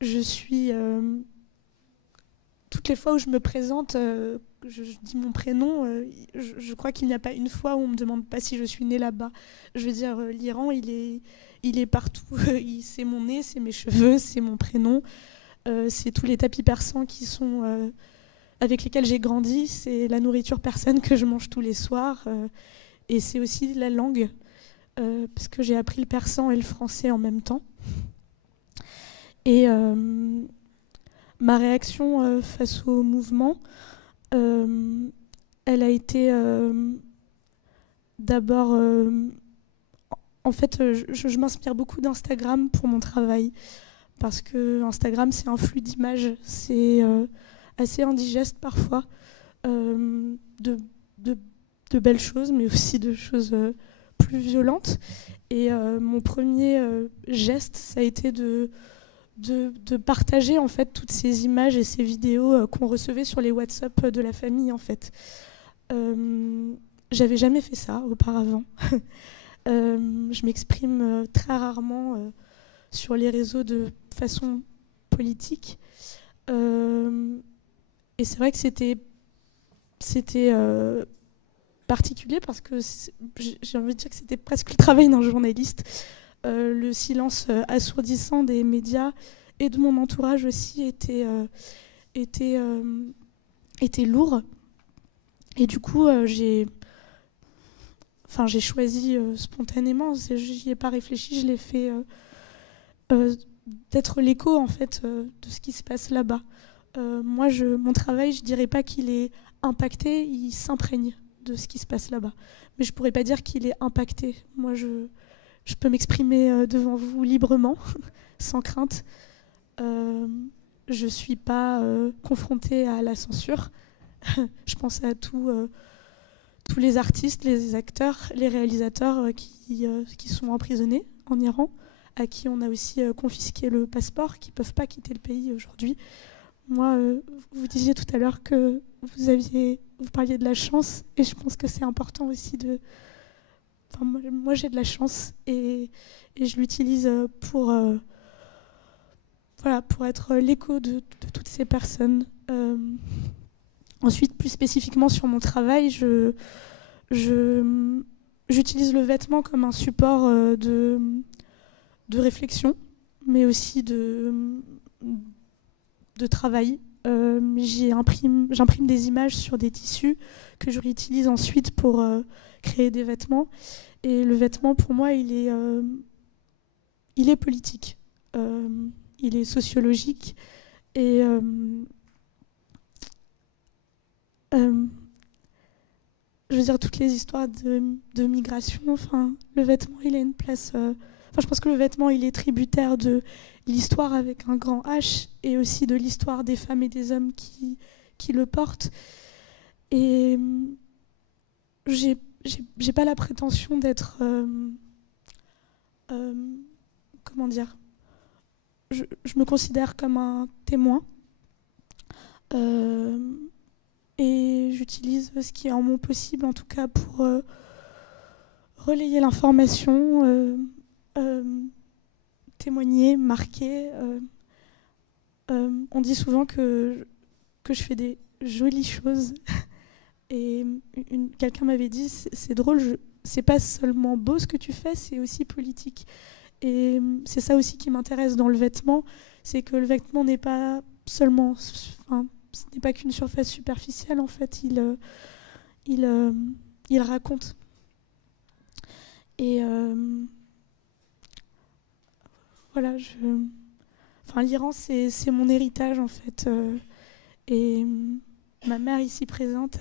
Je suis... toutes les fois où je me présente, je dis mon prénom, je crois qu'il n'y a pas une fois où on ne me demande pas si je suis née là-bas. Je veux dire, l'Iran, il est partout. C'est mon nez, c'est mes cheveux, c'est mon prénom. C'est tous les tapis persans qui sont, avec lesquels j'ai grandi. C'est la nourriture persane que je mange tous les soirs. Et c'est aussi la langue, parce que j'ai appris le persan et le français en même temps. Et ma réaction face au mouvement, elle a été d'abord... en fait, je m'inspire beaucoup d'Instagram pour mon travail, parce que Instagram, c'est un flux d'images, c'est assez indigeste parfois, de belles choses, mais aussi de choses plus violentes. Et mon premier geste, ça a été de partager en fait toutes ces images et ces vidéos qu'on recevait sur les WhatsApp de la famille en fait. J'avais jamais fait ça auparavant. Je m'exprime très rarement sur les réseaux de façon politique. Et c'est vrai que c'était particulier, parce que j'ai envie de dire que c'était presque le travail d'un journaliste. Le silence assourdissant des médias et de mon entourage aussi était lourd. Et du coup, j'ai choisi spontanément, j'y ai pas réfléchi, je l'ai fait d'être l'écho en fait de ce qui se passe là-bas. Moi, mon travail, je dirais pas qu'il est impacté, il s'imprègne de ce qui se passe là-bas. Mais je pourrais pas dire qu'il est impacté. Moi, je peux m'exprimer devant vous librement, sans crainte. Je suis pas confrontée à la censure. Je pense à tous les artistes, les acteurs, les réalisateurs qui sont emprisonnés en Iran, à qui on a aussi confisqué le passeport, qui ne peuvent pas quitter le pays aujourd'hui. Moi, vous disiez tout à l'heure que vous parliez de la chance, et je pense que c'est important aussi de... Enfin, moi, j'ai de la chance, et je l'utilise pour être l'écho de toutes ces personnes. Ensuite, plus spécifiquement sur mon travail, j'utilise le vêtement comme un support de réflexion, mais aussi de travail. J'imprime des images sur des tissus que je réutilise ensuite pour créer des vêtements. Et le vêtement, pour moi, il est politique, il est sociologique, et je veux dire, toutes les histoires de migration, enfin, le vêtement, il a une place... je pense que le vêtement, il est tributaire de l'histoire avec un grand H et aussi de l'histoire des femmes et des hommes qui le portent. Et j'ai pas la prétention d'être... comment dire, je me considère comme un témoin et j'utilise ce qui est en mon possible, en tout cas, pour relayer l'information, témoigner, marquer. On dit souvent que je fais des jolies choses et quelqu'un m'avait dit c'est drôle, c'est pas seulement beau ce que tu fais, c'est aussi politique. Et c'est ça aussi qui m'intéresse dans le vêtement, c'est que le vêtement n'est pas seulement, enfin, ce n'est pas qu'une surface superficielle, en fait, il raconte. Et voilà, l'Iran, c'est mon héritage, en fait. Et ma mère ici présente,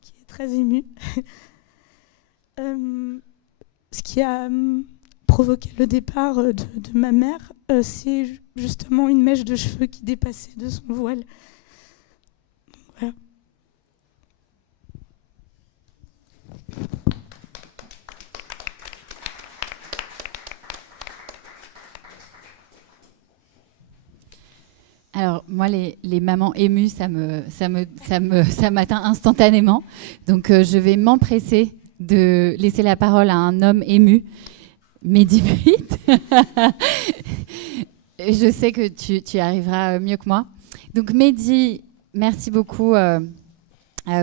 qui est très émue, ce qui a provoqué le départ de ma mère, c'est justement une mèche de cheveux qui dépassait de son voile. Voilà. Alors moi, les mamans émues, ça m'atteint instantanément. Donc je vais m'empresser de laisser la parole à un homme ému, Mehdi Buit. Je sais que tu arriveras mieux que moi. Donc Mehdi, merci beaucoup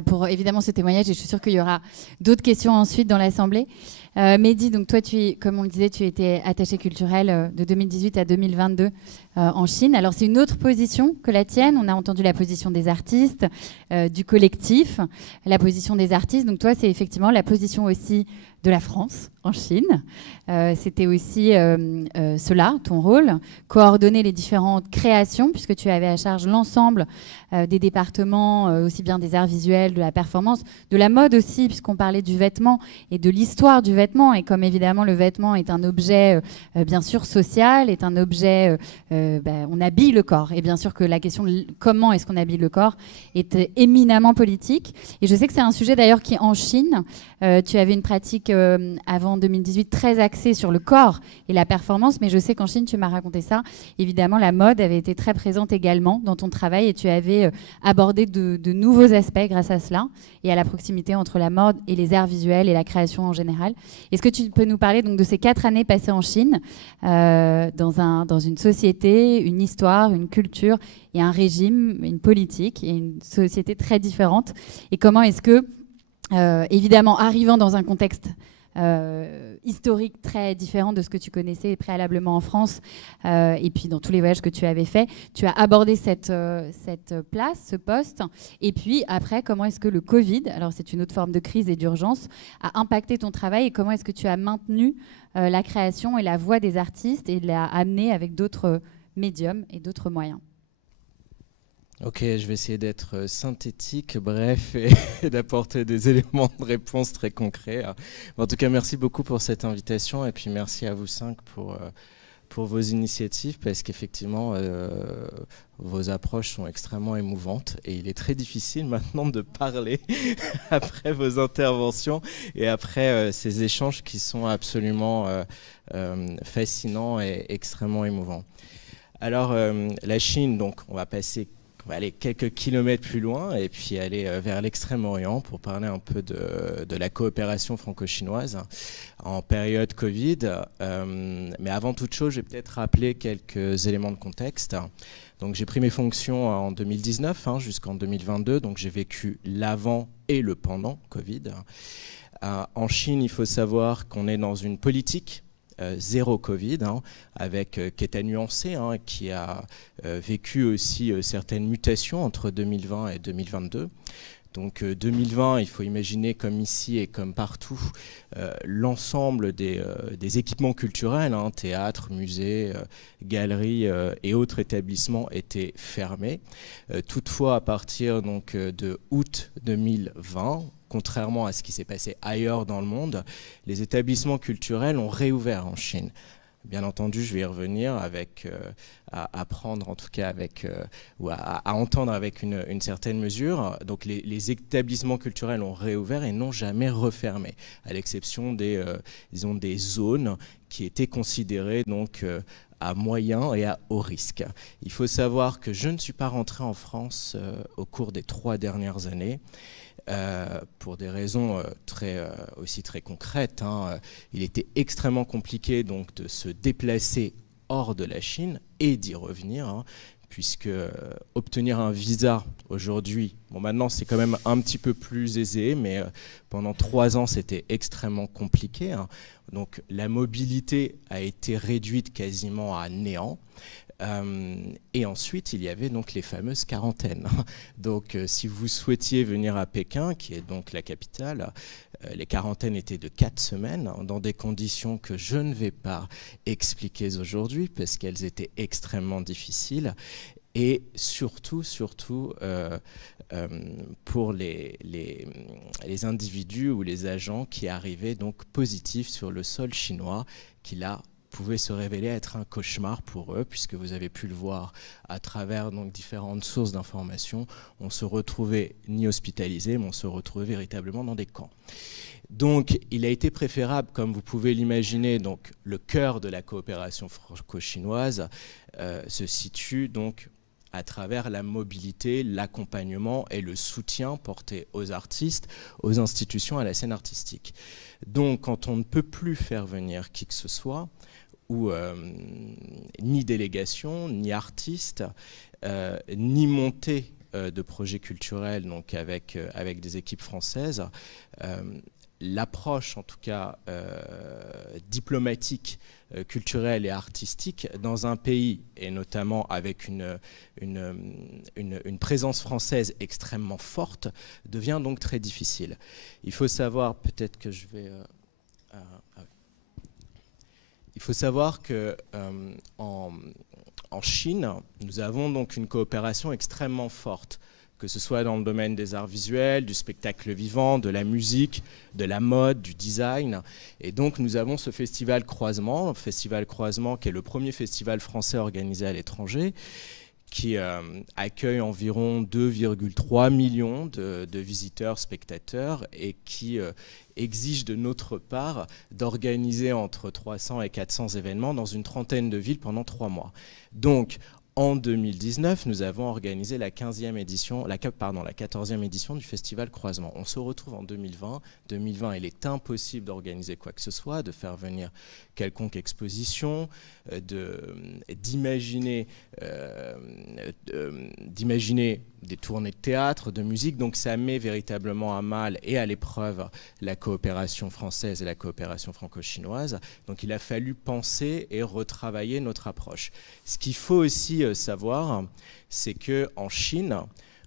pour évidemment ce témoignage et je suis sûre qu'il y aura d'autres questions ensuite dans l'Assemblée. Mehdi, donc toi, comme on le disait, tu étais attaché culturel de 2018 à 2022 en Chine. Alors c'est une autre position que la tienne. On a entendu la position des artistes, du collectif, la position des artistes. Donc toi, c'est effectivement la position aussi de la France en Chine. C'était aussi cela, ton rôle, coordonner les différentes créations, puisque tu avais à charge l'ensemble des départements, aussi bien des arts visuels, de la performance, de la mode aussi, puisqu'on parlait du vêtement et de l'histoire du vêtement. Et comme évidemment le vêtement est un objet bien sûr social, est un objet, on habille le corps. Et bien sûr que la question de comment est-ce qu'on habille le corps est éminemment politique. Et je sais que c'est un sujet d'ailleurs qui en Chine, tu avais une pratique avant 2018 très axée sur le corps et la performance, mais je sais qu'en Chine, tu m'as raconté ça. Évidemment, la mode avait été très présente également dans ton travail et tu avais abordé de nouveaux aspects grâce à cela et à la proximité entre la mode et les arts visuels et la création en général. Est-ce que tu peux nous parler donc de ces 4 années passées en Chine, dans une société, une histoire, une culture et un régime, une politique et une société très différente, et comment est-ce que évidemment, arrivant dans un contexte historique très différent de ce que tu connaissais préalablement en France et puis dans tous les voyages que tu avais faits, tu as abordé cette place, ce poste. Et puis après, comment est-ce que le Covid, alors c'est une autre forme de crise et d'urgence, a impacté ton travail et comment est-ce que tu as maintenu la création et la voix des artistes et l'a amené avec d'autres médiums et d'autres moyens? Ok, je vais essayer d'être synthétique, bref, et d'apporter des éléments de réponse très concrets. En tout cas, merci beaucoup pour cette invitation et puis merci à vous 5 pour vos initiatives parce qu'effectivement, vos approches sont extrêmement émouvantes et il est très difficile maintenant de parler après vos interventions et après ces échanges qui sont absolument fascinants et extrêmement émouvants. Alors, la Chine, donc, on va aller quelques kilomètres plus loin et puis aller vers l'Extrême-Orient pour parler un peu de la coopération franco-chinoise en période Covid. Mais avant toute chose, je vais peut-être rappeler quelques éléments de contexte. Donc, j'ai pris mes fonctions en 2019 jusqu'en 2022, donc j'ai vécu l'avant et le pendant Covid. En Chine, il faut savoir qu'on est dans une politique zéro Covid, qui est à nuancer, qui a vécu aussi certaines mutations entre 2020 et 2022. Donc 2020, il faut imaginer comme ici et comme partout, l'ensemble des équipements culturels, hein, théâtre, musées, galeries et autres établissements étaient fermés. Toutefois, à partir donc, de août 2020, contrairement à ce qui s'est passé ailleurs dans le monde, les établissements culturels ont réouvert en Chine. Bien entendu, je vais y revenir avec, à prendre en tout cas avec, ou à entendre avec une certaine mesure. Donc les établissements culturels ont réouvert et n'ont jamais refermé, à l'exception disons, des zones qui étaient considérées donc, à moyen et à haut risque. Il faut savoir que je ne suis pas rentré en France au cours des 3 dernières années. Pour des raisons aussi très concrètes, hein. Il était extrêmement compliqué donc, de se déplacer hors de la Chine et d'y revenir, hein, puisque obtenir un visa aujourd'hui, bon maintenant c'est quand même un petit peu plus aisé, mais pendant 3 ans c'était extrêmement compliqué, hein. Donc la mobilité a été réduite quasiment à néant. Et ensuite, il y avait donc les fameuses quarantaines. Donc, si vous souhaitiez venir à Pékin, qui est donc la capitale, les quarantaines étaient de 4 semaines, dans des conditions que je ne vais pas expliquer aujourd'hui, parce qu'elles étaient extrêmement difficiles. Et surtout, pour les individus ou les agents qui arrivaient donc positifs sur le sol chinois, qui là pouvait se révéler être un cauchemar pour eux, puisque vous avez pu le voir à travers donc, différentes sources d'informations. On se retrouvait ni hospitalisés, mais on se retrouvait véritablement dans des camps. Donc, il a été préférable, comme vous pouvez l'imaginer, donc le cœur de la coopération franco-chinoise se situe donc à travers la mobilité, l'accompagnement et le soutien porté aux artistes, aux institutions, à la scène artistique. Donc, quand on ne peut plus faire venir qui que ce soit, ou ni délégation, ni artiste, ni montée de projets culturels donc avec des équipes françaises, l'approche en tout cas diplomatique, culturelle et artistique dans un pays, et notamment avec une présence française extrêmement forte, devient donc très difficile. Il faut savoir, peut-être que je vais... Il faut savoir qu'en Chine, nous avons donc une coopération extrêmement forte, que ce soit dans le domaine des arts visuels, du spectacle vivant, de la musique, de la mode, du design. Et donc nous avons ce festival Croisement qui est le premier festival français organisé à l'étranger, qui accueille environ 2,3 millions de visiteurs, spectateurs, et qui exige de notre part d'organiser entre 300 et 400 événements dans une trentaine de villes pendant 3 mois. Donc, en 2019, nous avons organisé la 14e édition du Festival Croisement. On se retrouve en 2020. 2020, il est impossible d'organiser quoi que ce soit, de faire venir quelconque exposition, d'imaginer des tournées de théâtre, de musique. Donc ça met véritablement à mal et à l'épreuve la coopération française et la coopération franco-chinoise. Donc il a fallu penser et retravailler notre approche. Ce qu'il faut aussi savoir, c'est qu'en Chine,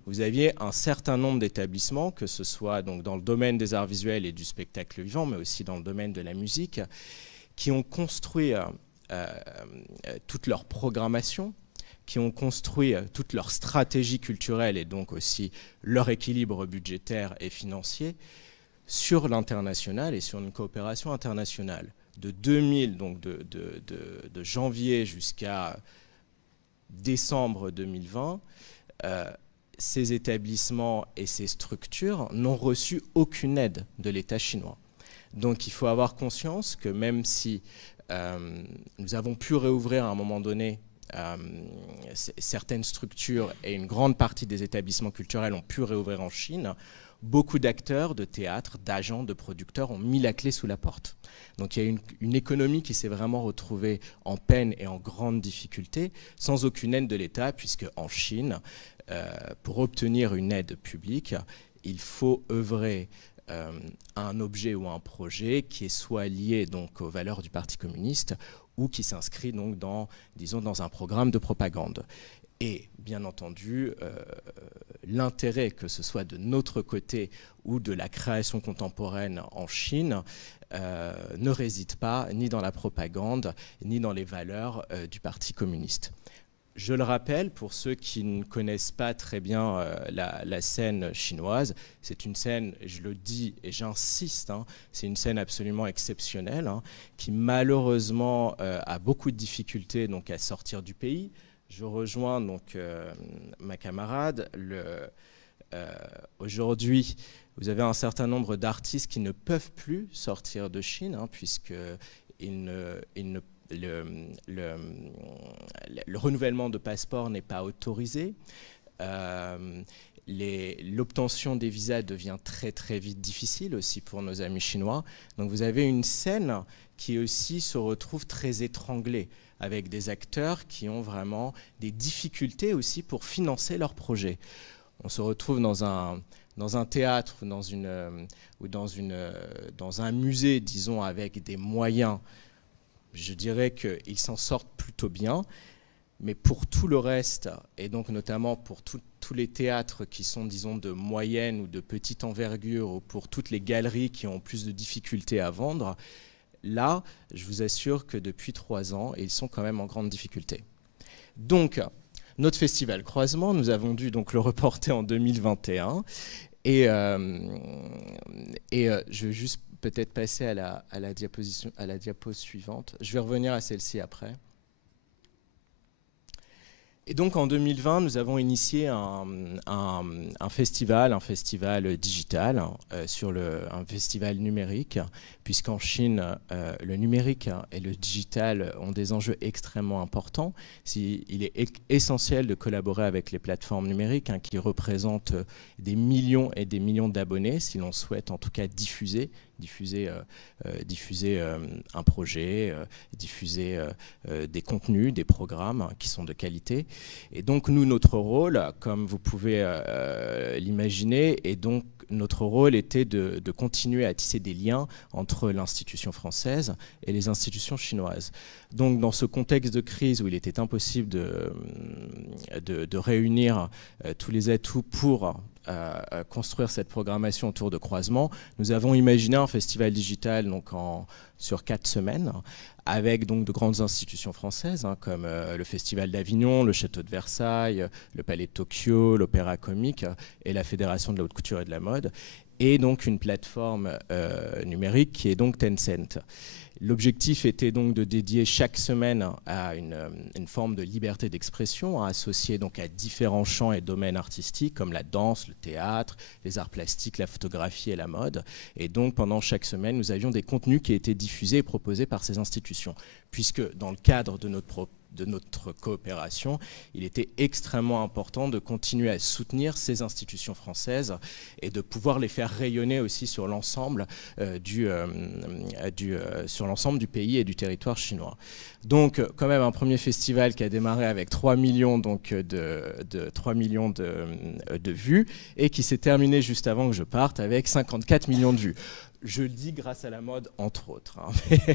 vous aviez un certain nombre d'établissements, que ce soit donc dans le domaine des arts visuels et du spectacle vivant, mais aussi dans le domaine de la musique, qui ont construit toute leur programmation, qui ont construit toute leur stratégie culturelle et donc aussi leur équilibre budgétaire et financier sur l'international et sur une coopération internationale. De 2000, donc de janvier jusqu'à décembre 2020, ces établissements et ces structures n'ont reçu aucune aide de l'État chinois. Donc il faut avoir conscience que même si nous avons pu réouvrir à un moment donné certaines structures et une grande partie des établissements culturels ont pu réouvrir en Chine, beaucoup d'acteurs, de théâtre, d'agents, de producteurs ont mis la clé sous la porte. Donc il y a une économie qui s'est vraiment retrouvée en peine et en grande difficulté, sans aucune aide de l'État, puisque en Chine, pour obtenir une aide publique, il faut œuvrer à un objet ou à un projet qui est soit lié donc aux valeurs du Parti communiste ou qui s'inscrit donc dans, disons, dans un programme de propagande. Et bien entendu, l'intérêt, que ce soit de notre côté ou de la création contemporaine en Chine, ne réside pas ni dans la propagande, ni dans les valeurs du Parti communiste. Je le rappelle, pour ceux qui ne connaissent pas très bien la scène chinoise, c'est une scène, je le dis et j'insiste, hein, c'est une scène absolument exceptionnelle, hein, qui malheureusement a beaucoup de difficultés donc, à sortir du pays. Je rejoins donc ma camarade. Aujourd'hui, vous avez un certain nombre d'artistes qui ne peuvent plus sortir de Chine, hein, puisque le renouvellement de passeport n'est pas autorisé. L'obtention des visas devient très très vite difficile aussi pour nos amis chinois. Donc vous avez une scène qui aussi se retrouve très étranglée, avec des acteurs qui ont vraiment des difficultés aussi pour financer leurs projets. On se retrouve dans un théâtre ou dans un musée, disons, avec des moyens. Je dirais qu'ils s'en sortent plutôt bien, mais pour tout le reste, et donc notamment pour tous les théâtres qui sont, disons, de moyenne ou de petite envergure, ou pour toutes les galeries qui ont plus de difficultés à vendre, là, je vous assure que depuis 3 ans, ils sont quand même en grande difficulté. Donc, notre festival Croisement, nous avons dû donc le reporter en 2021, et je vais juste peut-être passer à la diapo suivante. Je vais revenir à celle-ci après. Et donc en 2020, nous avons initié un festival digital, un festival numérique, puisqu'en Chine, le numérique et le digital ont des enjeux extrêmement importants. Il est essentiel de collaborer avec les plateformes numériques, hein, qui représentent des millions et des millions d'abonnés, si l'on souhaite en tout cas diffuser un projet, diffuser des contenus, des programmes qui sont de qualité. Et donc nous, notre rôle, comme vous pouvez l'imaginer, et donc notre rôle était de continuer à tisser des liens entre l'institution française et les institutions chinoises. Donc dans ce contexte de crise où il était impossible de réunir tous les atouts pour construire cette programmation autour de Croisement, nous avons imaginé un festival digital donc sur 4 semaines, avec donc de grandes institutions françaises, hein, comme le Festival d'Avignon, le Château de Versailles, le Palais de Tokyo, l'Opéra Comique et la Fédération de la Haute Couture et de la Mode, et donc une plateforme numérique qui est donc Tencent. L'objectif était donc de dédier chaque semaine à une forme de liberté d'expression, associée donc à différents champs et domaines artistiques comme la danse, le théâtre, les arts plastiques, la photographie et la mode. Et donc pendant chaque semaine, nous avions des contenus qui étaient diffusés et proposés par ces institutions, puisque dans le cadre de notre coopération, il était extrêmement important de continuer à soutenir ces institutions françaises et de pouvoir les faire rayonner aussi sur l'ensemble du pays et du territoire chinois. Donc quand même un premier festival qui a démarré avec 3 millions, donc, de vues, et qui s'est terminé juste avant que je parte avec 54 millions de vues. Je le dis grâce à la mode, entre autres. Hein.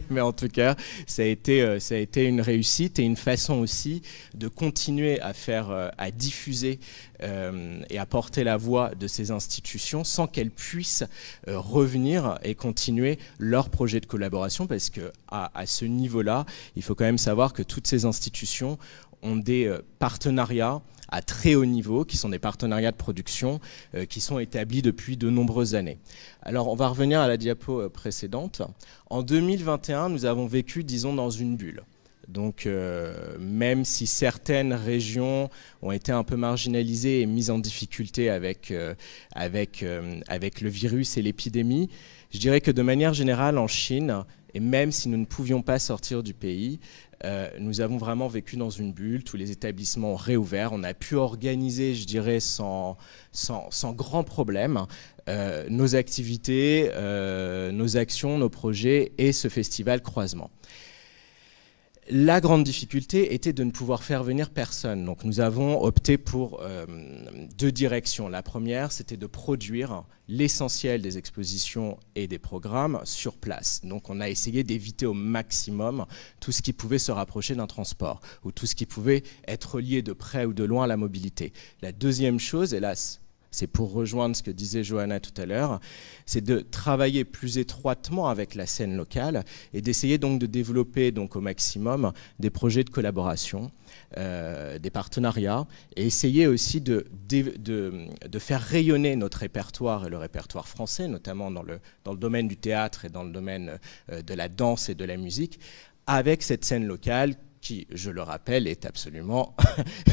Mais en tout cas, ça a été une réussite et une façon aussi de continuer à diffuser et à porter la voix de ces institutions sans qu'elles puissent revenir et continuer leur projet de collaboration, parce qu'à ce niveau-là, il faut quand même savoir que toutes ces institutions ont des partenariats à très haut niveau, qui sont des partenariats de production qui sont établis depuis de nombreuses années. Alors on va revenir à la diapo précédente. En 2021, nous avons vécu, disons, dans une bulle. Donc même si certaines régions ont été un peu marginalisées et mises en difficulté avec le virus et l'épidémie, je dirais que de manière générale en Chine, et même si nous ne pouvions pas sortir du pays, nous avons vraiment vécu dans une bulle. Tous les établissements ont réouvert. On a pu organiser, je dirais, sans grand problème, nos activités, nos actions, nos projets et ce festival Croisement. La grande difficulté était de ne pouvoir faire venir personne. Donc nous avons opté pour deux directions. La première, c'était de produire l'essentiel des expositions et des programmes sur place. Donc on a essayé d'éviter au maximum tout ce qui pouvait se rapprocher d'un transport ou tout ce qui pouvait être lié de près ou de loin à la mobilité. La deuxième chose, hélas, c'est pour rejoindre ce que disait Johanna tout à l'heure, c'est de travailler plus étroitement avec la scène locale et d'essayer donc de développer donc au maximum des projets de collaboration, des partenariats, et essayer aussi de faire rayonner notre répertoire et le répertoire français, notamment dans le domaine du théâtre et dans le domaine de la danse et de la musique, avec cette scène locale qui, je le rappelle, est absolument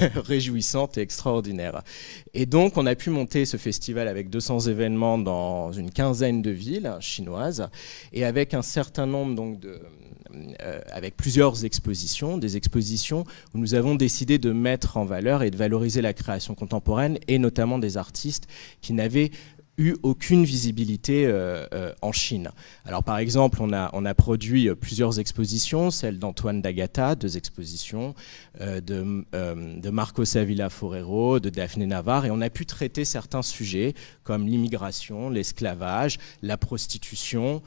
réjouissante et extraordinaire. Et donc, on a pu monter ce festival avec 200 événements dans une quinzaine de villes chinoises, et avec un certain nombre donc, avec plusieurs expositions, des expositions où nous avons décidé de mettre en valeur et de valoriser la création contemporaine, et notamment des artistes qui n'avaient eu aucune visibilité en Chine. Alors par exemple, on a produit plusieurs expositions, celle d'Antoine D'Agata, 2 expositions, de Marcos Avila Forero, de Daphné Navarre, et on a pu traiter certains sujets comme l'immigration, l'esclavage, la prostitution,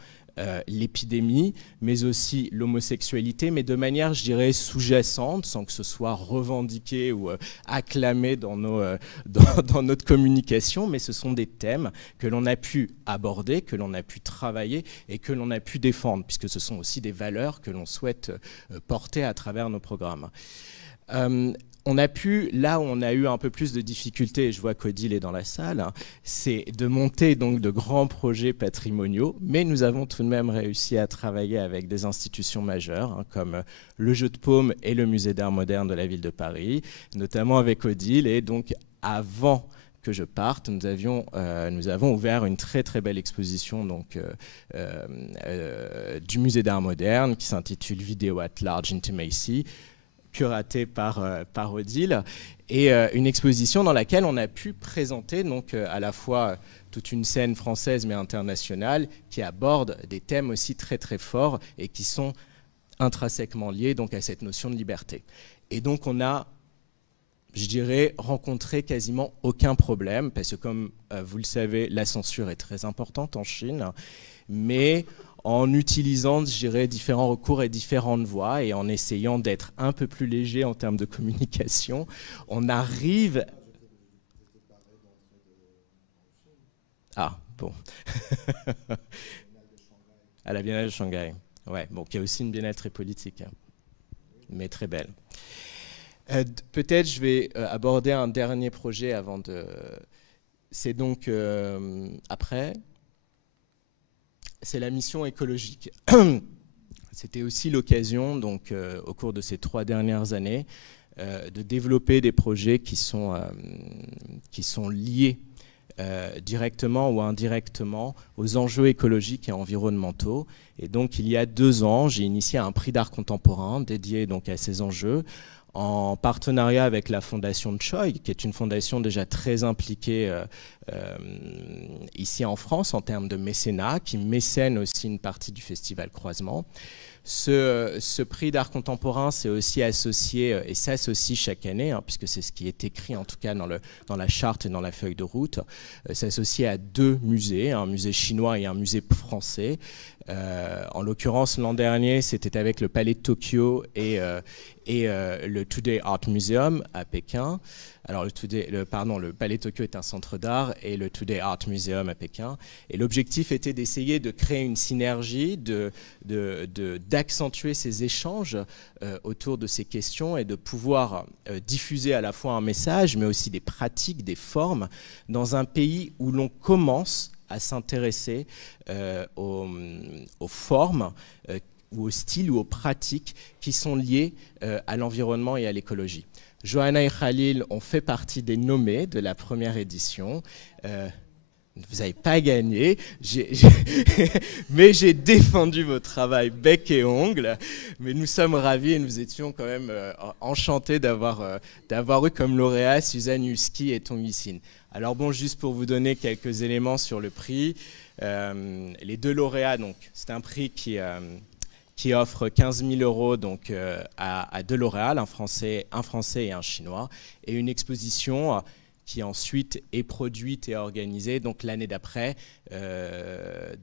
l'épidémie, mais aussi l'homosexualité, mais de manière, je dirais, sous-jacente, sans que ce soit revendiqué ou acclamé dans notre communication, mais ce sont des thèmes que l'on a pu aborder, que l'on a pu travailler et que l'on a pu défendre, puisque ce sont aussi des valeurs que l'on souhaite porter à travers nos programmes. On a pu, là où on a eu un peu plus de difficultés, et je vois qu'Odile est dans la salle, hein, c'est de monter donc de grands projets patrimoniaux, mais nous avons tout de même réussi à travailler avec des institutions majeures, hein, comme le Jeu de Paume et le Musée d'Art Moderne de la ville de Paris, notamment avec Odile. Et donc, avant que je parte, nous avons ouvert une très très belle exposition donc, du Musée d'Art Moderne qui s'intitule Video at Large Intimacy, curatée par Odile, et une exposition dans laquelle on a pu présenter donc, à la fois toute une scène française mais internationale qui aborde des thèmes aussi très très forts et qui sont intrinsèquement liés donc, à cette notion de liberté. Et donc on a, je dirais, rencontré quasiment aucun problème, parce que comme vous le savez, la censure est très importante en Chine, mais en utilisant, je dirais, différents recours et différentes voies, et en essayant d'être un peu plus léger en termes de communication, on arrive... Ah, bon. À la Biennale de Shanghai. Ouais, bon, qui a aussi une biennale très politique, hein, mais très belle. Peut-être je vais aborder un dernier projet avant de... C'est donc après... C'est la mission écologique. C'était aussi l'occasion, donc, au cours de ces 3 dernières années, de développer des projets qui sont liés directement ou indirectement aux enjeux écologiques et environnementaux. Et donc, il y a 2 ans, j'ai initié un prix d'art contemporain dédié donc, à ces enjeux, en partenariat avec la fondation Choi, qui est une fondation déjà très impliquée ici en France en termes de mécénat, qui mécène aussi une partie du festival Croisement. Ce prix d'art contemporain s'est aussi associé, et s'associe chaque année, hein, puisque c'est ce qui est écrit en tout cas dans la charte et dans la feuille de route, s'associe à 2 musées, un musée chinois et un musée français. En l'occurrence, l'an dernier, c'était avec le Palais de Tokyo et le Today Art Museum à Pékin. Alors, le Palais de Tokyo est un centre d'art et le Today Art Museum à Pékin. Et l'objectif était d'essayer de créer une synergie, d'accentuer ces échanges autour de ces questions et de pouvoir diffuser à la fois un message, mais aussi des pratiques, des formes, dans un pays où l'on commence à s'intéresser aux formes ou aux styles ou aux pratiques qui sont liées à l'environnement et à l'écologie. Johanna et Khalil ont fait partie des nommés de la première édition. Vous n'avez pas gagné, mais j'ai défendu votre travail bec et ongle. Mais nous sommes ravis et nous étions quand même enchantés d'avoir eu comme lauréat Suzanne Husky et Tong Yixin. Alors bon, juste pour vous donner quelques éléments sur le prix, les 2 lauréats, donc c'est un prix qui qui offre 15 000 € donc, à deux lauréats, un Français et un Chinois, et une exposition qui ensuite est produite et organisée donc l'année d'après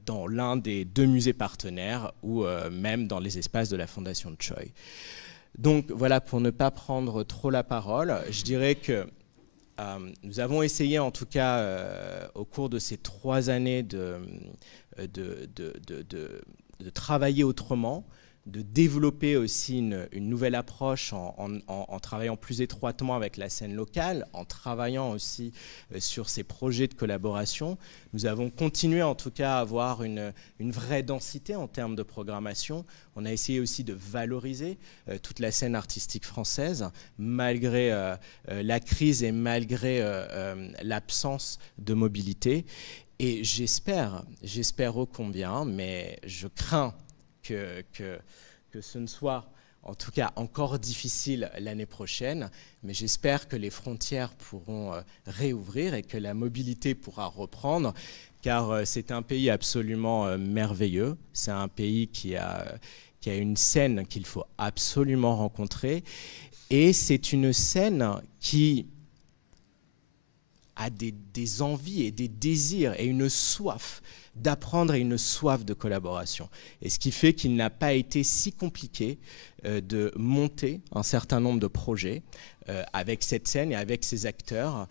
dans l'un des 2 musées partenaires ou même dans les espaces de la Fondation Choi. Donc voilà, pour ne pas prendre trop la parole, je dirais que nous avons essayé en tout cas au cours de ces 3 années de travailler autrement, de développer aussi une nouvelle approche en travaillant plus étroitement avec la scène locale, en travaillant aussi sur ces projets de collaboration. Nous avons continué en tout cas à avoir une vraie densité en termes de programmation. On a essayé aussi de valoriser toute la scène artistique française, malgré la crise et malgré l'absence de mobilité. Et j'espère ô combien, mais je crains que ce ne soit en tout cas encore difficile l'année prochaine, mais j'espère que les frontières pourront réouvrir et que la mobilité pourra reprendre, car c'est un pays absolument merveilleux, c'est un pays qui a une scène qu'il faut absolument rencontrer, et c'est une scène qui a des envies et des désirs et une soif d'apprendre et une soif de collaboration. Et ce qui fait qu'il n'a pas été si compliqué de monter un certain nombre de projets avec cette scène et avec ces acteurs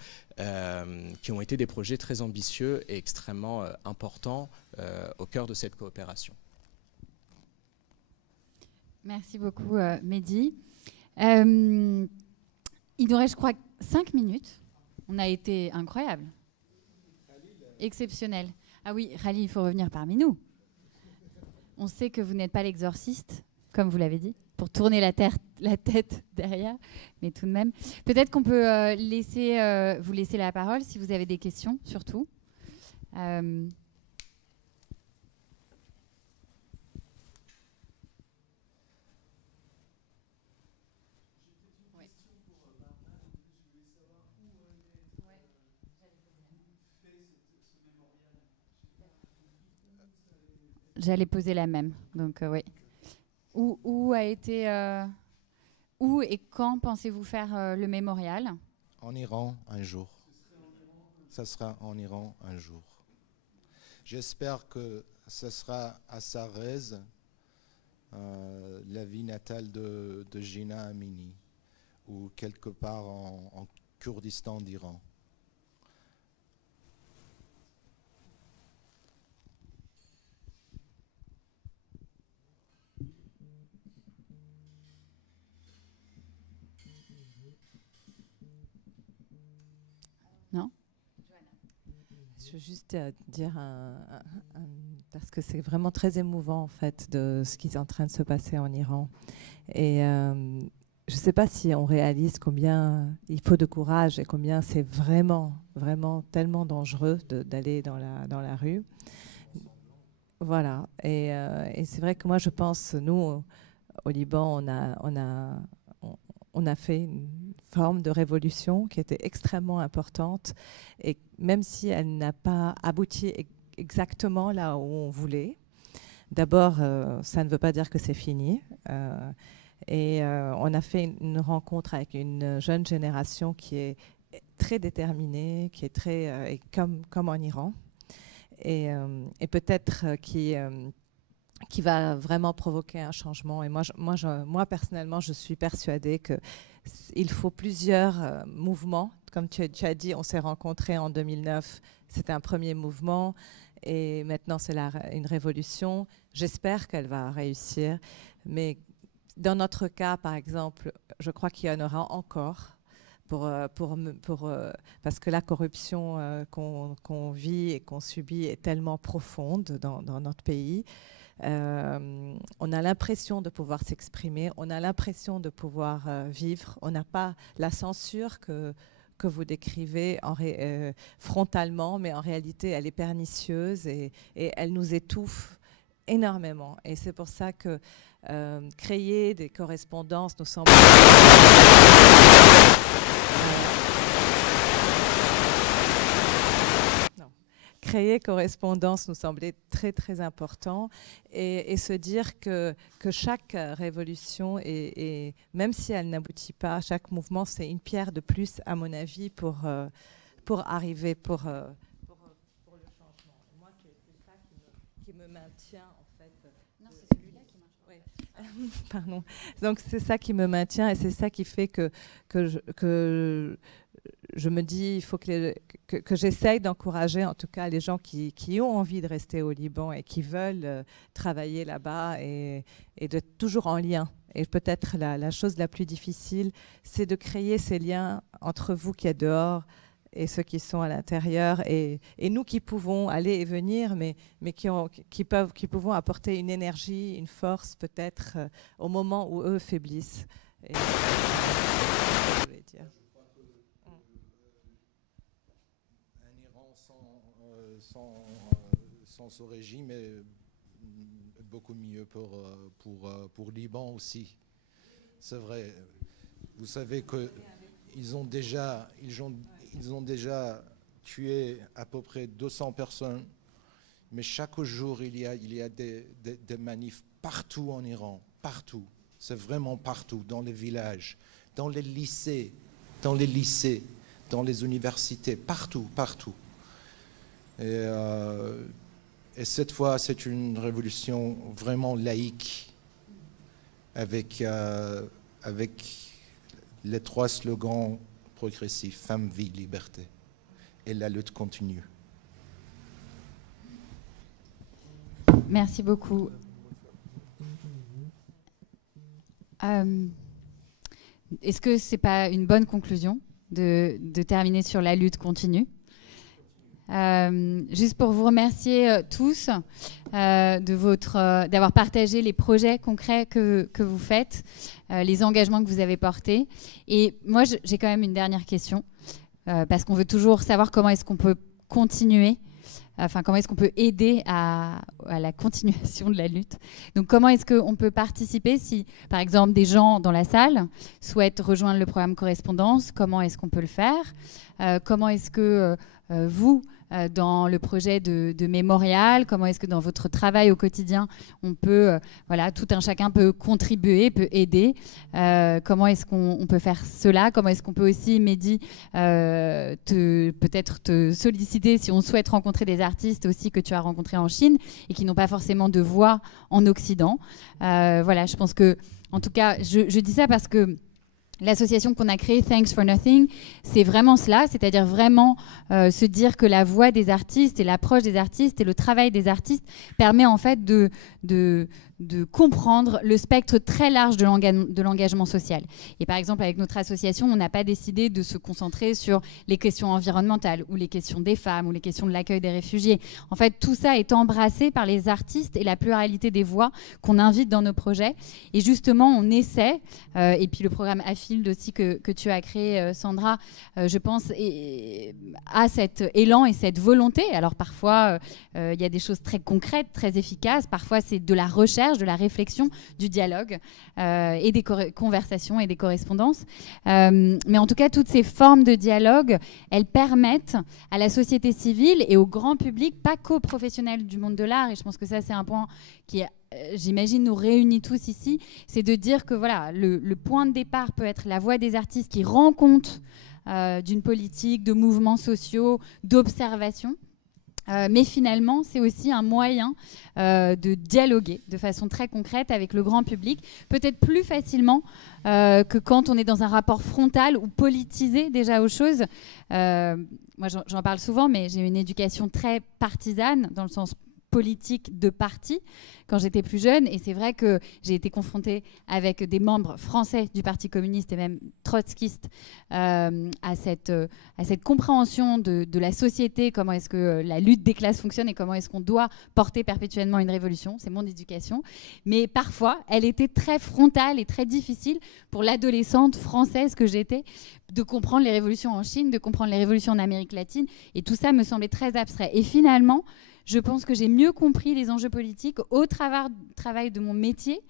qui ont été des projets très ambitieux et extrêmement importants au cœur de cette coopération. Merci beaucoup, Mehdi. Il nous reste, je crois, 5 minutes. On a été incroyable. Exceptionnel. Ah oui, Khalil, il faut revenir parmi nous. On sait que vous n'êtes pas l'exorciste, comme vous l'avez dit, pour tourner la tête derrière, mais tout de même. Peut-être qu'on peut vous laisser la parole si vous avez des questions, surtout. J'allais poser la même, donc oui. Où et quand pensez-vous faire le mémorial? En Iran, un jour. Ça sera en Iran un jour. J'espère que ce sera à Sarez, la ville natale de Jina Amini, ou quelque part en Kurdistan d'Iran. Non? Je veux juste dire, parce que c'est vraiment très émouvant en fait de ce qui est en train de se passer en Iran. Et je ne sais pas si on réalise combien il faut de courage et combien c'est vraiment, vraiment tellement dangereux d'aller dans la rue. Voilà. Et c'est vrai que moi je pense, nous au Liban, on a fait une forme de révolution qui était extrêmement importante, et même si elle n'a pas abouti exactement là où on voulait, d'abord, ça ne veut pas dire que c'est fini. On a fait une rencontre avec une jeune génération qui est très déterminée, qui est très comme en Iran, et peut-être qui va vraiment provoquer un changement. Et moi personnellement, je suis persuadée qu'il faut plusieurs mouvements. Comme tu as dit, on s'est rencontrés en 2009, c'était un premier mouvement, et maintenant c'est une révolution. J'espère qu'elle va réussir, mais dans notre cas, par exemple, je crois qu'il y en aura encore, parce que la corruption qu'on vit et qu'on subit est tellement profonde dans notre pays. On a l'impression de pouvoir s'exprimer, on a l'impression de pouvoir vivre, on n'a pas la censure que vous décrivez frontalement, mais en réalité elle est pernicieuse et elle nous étouffe énormément. Et c'est pour ça que créer des correspondances nous semble... créer correspondance nous semblait très très important et se dire que chaque révolution, et même si elle n'aboutit pas, chaque mouvement, c'est une pierre de plus, à mon avis, pour arriver, pour le changement. Et moi, c'est ça qui me maintient, en fait. Non, c'est celui-là qui marche. Oui. Pardon. Donc, c'est ça qui me maintient et c'est ça qui fait que je me dis, il faut que j'essaye d'encourager en tout cas les gens qui ont envie de rester au Liban et qui veulent travailler là-bas et d'être toujours en lien. Et peut-être la chose la plus difficile, c'est de créer ces liens entre vous qui êtes dehors et ceux qui sont à l'intérieur et nous qui pouvons aller et venir, mais qui pouvons apporter une énergie, une force peut-être au moment où eux faiblissent. Et je voulais dire. Sans ce régime est beaucoup mieux pour Liban aussi. C'est vrai. Vous savez qu'ils ont déjà tué à peu près 200 personnes, mais chaque jour il y a des manifs partout en Iran, partout. C'est vraiment partout, dans les villages, dans les lycées, dans les universités, partout. Et cette fois, c'est une révolution vraiment laïque, avec les 3 slogans progressifs, femme, vie, liberté. Et la lutte continue. Merci beaucoup. Est-ce que ce n'est pas une bonne conclusion de terminer sur la lutte continue ? Juste pour vous remercier tous d'avoir partagé les projets concrets que vous faites, les engagements que vous avez portés. Et moi, j'ai quand même une dernière question, parce qu'on veut toujours savoir comment est-ce qu'on peut continuer, comment est-ce qu'on peut aider à la continuation de la lutte. Donc comment est-ce qu'on peut participer si, par exemple, des gens dans la salle souhaitent rejoindre le programme Correspondance, comment est-ce qu'on peut le faire ? Comment est-ce que vous, dans le projet de mémorial, comment est-ce que dans votre travail au quotidien, on peut, tout un chacun peut contribuer, peut aider. Comment est-ce qu'on peut faire cela ? Comment est-ce qu'on peut aussi, Mehdi, peut-être te solliciter si on souhaite rencontrer des artistes aussi que tu as rencontrés en Chine et qui n'ont pas forcément de voix en Occident. Je pense que, en tout cas, je dis ça parce que l'association qu'on a créée, Thanks for Nothing, c'est vraiment cela, c'est-à-dire vraiment se dire que la voix des artistes et l'approche des artistes et le travail des artistes permet en fait de comprendre le spectre très large de l'engagement social. Et par exemple, avec notre association, on n'a pas décidé de se concentrer sur les questions environnementales ou les questions des femmes ou les questions de l'accueil des réfugiés. En fait, tout ça est embrassé par les artistes et la pluralité des voix qu'on invite dans nos projets. Et justement, on essaie, et puis le programme Affield aussi que tu as créé, Sandra, je pense, a cet élan et cette volonté. Alors parfois, il y a des choses très concrètes, très efficaces. Parfois, c'est de la recherche, de la réflexion, du dialogue et des conversations et des correspondances. Mais en tout cas, toutes ces formes de dialogue, elles permettent à la société civile et au grand public, pas qu'aux professionnels du monde de l'art, et je pense que ça, c'est un point qui est j'imagine nous réunit tous ici, c'est de dire que le point de départ peut être la voix des artistes qui rend compte d'une politique, de mouvements sociaux, d'observation. Mais finalement, c'est aussi un moyen de dialoguer de façon très concrète avec le grand public, peut-être plus facilement que quand on est dans un rapport frontal ou politisé déjà aux choses. Moi, j'en parle souvent, mais j'ai une éducation très partisane, dans le sens politique de parti quand j'étais plus jeune, et c'est vrai que j'ai été confrontée avec des membres français du Parti communiste et même trotskistes à cette compréhension de la société, comment est-ce que la lutte des classes fonctionne et comment est-ce qu'on doit porter perpétuellement une révolution. C'est mon éducation, mais parfois elle était très frontale et très difficile pour l'adolescente française que j'étais de comprendre les révolutions en Chine, de comprendre les révolutions en Amérique latine, et tout ça me semblait très abstrait. Et finalement, je pense que j'ai mieux compris les enjeux politiques au travail de mon métier,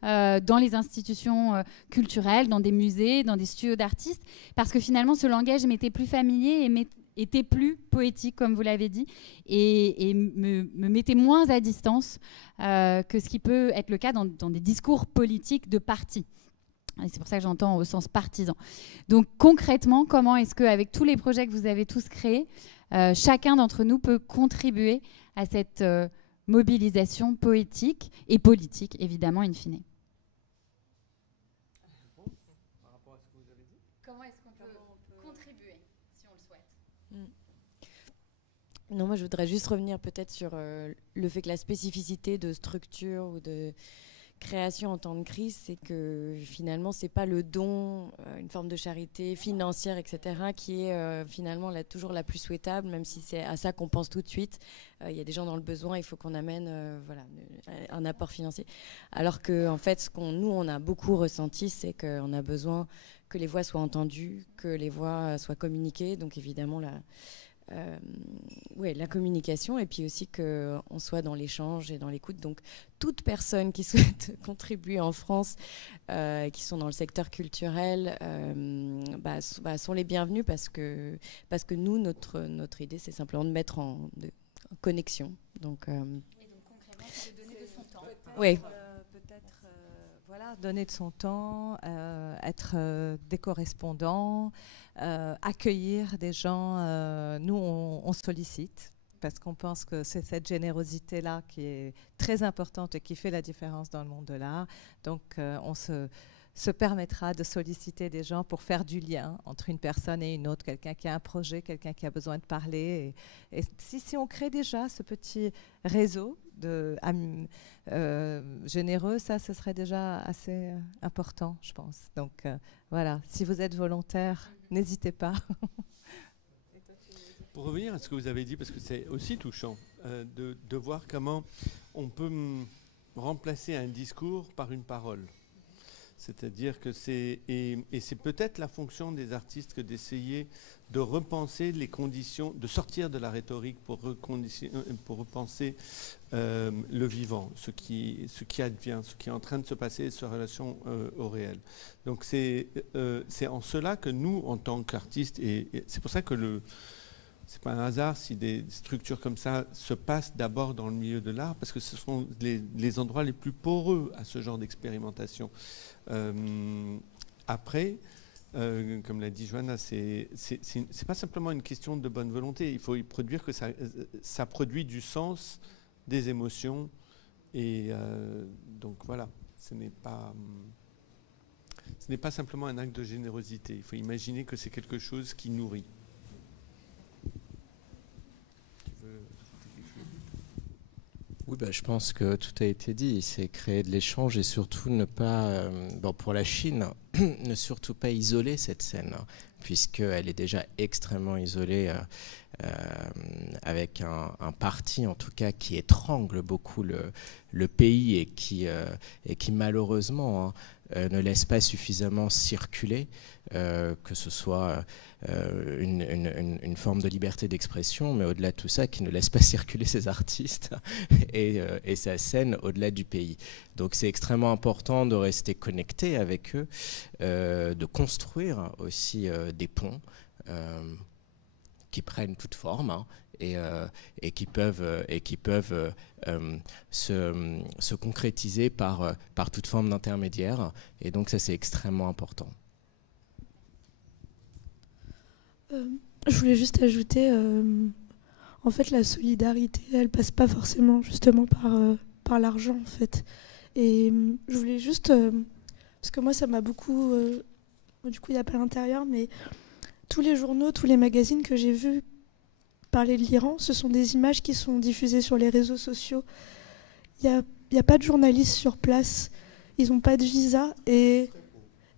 dans les institutions culturelles, dans des musées, dans des studios d'artistes, parce que finalement, ce langage m'était plus familier était plus poétique, comme vous l'avez dit, et me mettait moins à distance que ce qui peut être le cas dans des discours politiques de parti. Et c'est pour ça que j'entends au sens partisan. Donc concrètement, comment est-ce qu'avec tous les projets que vous avez tous créés, chacun d'entre nous peut contribuer à cette mobilisation poétique et politique, évidemment, in fine? Comment est-ce qu'on peut contribuer, si on le souhaite? Non, moi je voudrais juste revenir peut-être sur le fait que la spécificité de structure ou de création en temps de crise, c'est que finalement c'est pas le don, une forme de charité financière, etc., qui est finalement toujours la plus souhaitable, même si c'est à ça qu'on pense tout de suite. Il y a des gens dans le besoin, il faut qu'on amène un apport financier. Alors que en fait, ce qu'on nous on a beaucoup ressenti, c'est qu'on a besoin que les voix soient entendues, que les voix soient communiquées. Donc évidemment la communication, et puis aussi qu'on soit dans l'échange et dans l'écoute. Donc toute personne qui souhaite contribuer en France, qui sont dans le secteur culturel, sont les bienvenus, parce que nous, notre idée, c'est simplement de mettre en connexion. Donc, et donc concrètement, c'est de donner de son temps. Oui. Voilà, donner de son temps, être des correspondants, accueillir des gens. Nous, on sollicite, parce qu'on pense que c'est cette générosité-là qui est très importante et qui fait la différence dans le monde de l'art. Donc, on se permettra de solliciter des gens pour faire du lien entre une personne et une autre, quelqu'un qui a un projet, quelqu'un qui a besoin de parler. Et si on crée déjà ce petit réseau généreux, ça, ce serait déjà assez important, je pense. Donc voilà, si vous êtes volontaire, n'hésitez pas. Pour revenir à ce que vous avez dit, parce que c'est aussi touchant, de voir comment on peut remplacer un discours par une parole. C'est-à-dire que c'est peut-être la fonction des artistes que d'essayer de repenser les conditions, de sortir de la rhétorique pour repenser le vivant, ce qui advient, ce qui est en train de se passer, sa relation au réel. Donc c'est en cela que nous, en tant qu'artistes, et c'est pour ça que c'est pas un hasard si des structures comme ça se passent d'abord dans le milieu de l'art, parce que ce sont les endroits les plus poreux à ce genre d'expérimentation. Après, comme l'a dit Johanna, c'est pas simplement une question de bonne volonté. Il faut y produire que ça produit du sens, des émotions, et donc voilà, ce n'est pas simplement un acte de générosité. Il faut imaginer que c'est quelque chose qui nourrit. Oui, je pense que tout a été dit. C'est créer de l'échange et surtout ne pas, pour la Chine, ne surtout pas isoler cette scène, puisqu'elle est déjà extrêmement isolée, avec un parti en tout cas qui étrangle beaucoup le pays et qui malheureusement ne laisse pas suffisamment circuler, que ce soit une forme de liberté d'expression, mais au-delà de tout ça, qui ne laisse pas circuler ses artistes et sa scène au-delà du pays. Donc c'est extrêmement important de rester connecté avec eux, de construire aussi des ponts qui prennent toute forme, et qui peuvent se concrétiser par toute forme d'intermédiaire. Et donc ça, c'est extrêmement important. Je voulais juste ajouter, en fait, la solidarité, elle passe pas forcément justement par l'argent, en fait. Et je voulais juste, parce que moi, ça m'a beaucoup, du coup, il n'y a pas l'intérieur, mais tous les journaux, tous les magazines que j'ai vus parler de l'Iran, ce sont des images qui sont diffusées sur les réseaux sociaux. Il n'y a pas de journalistes sur place, ils n'ont pas de visa, et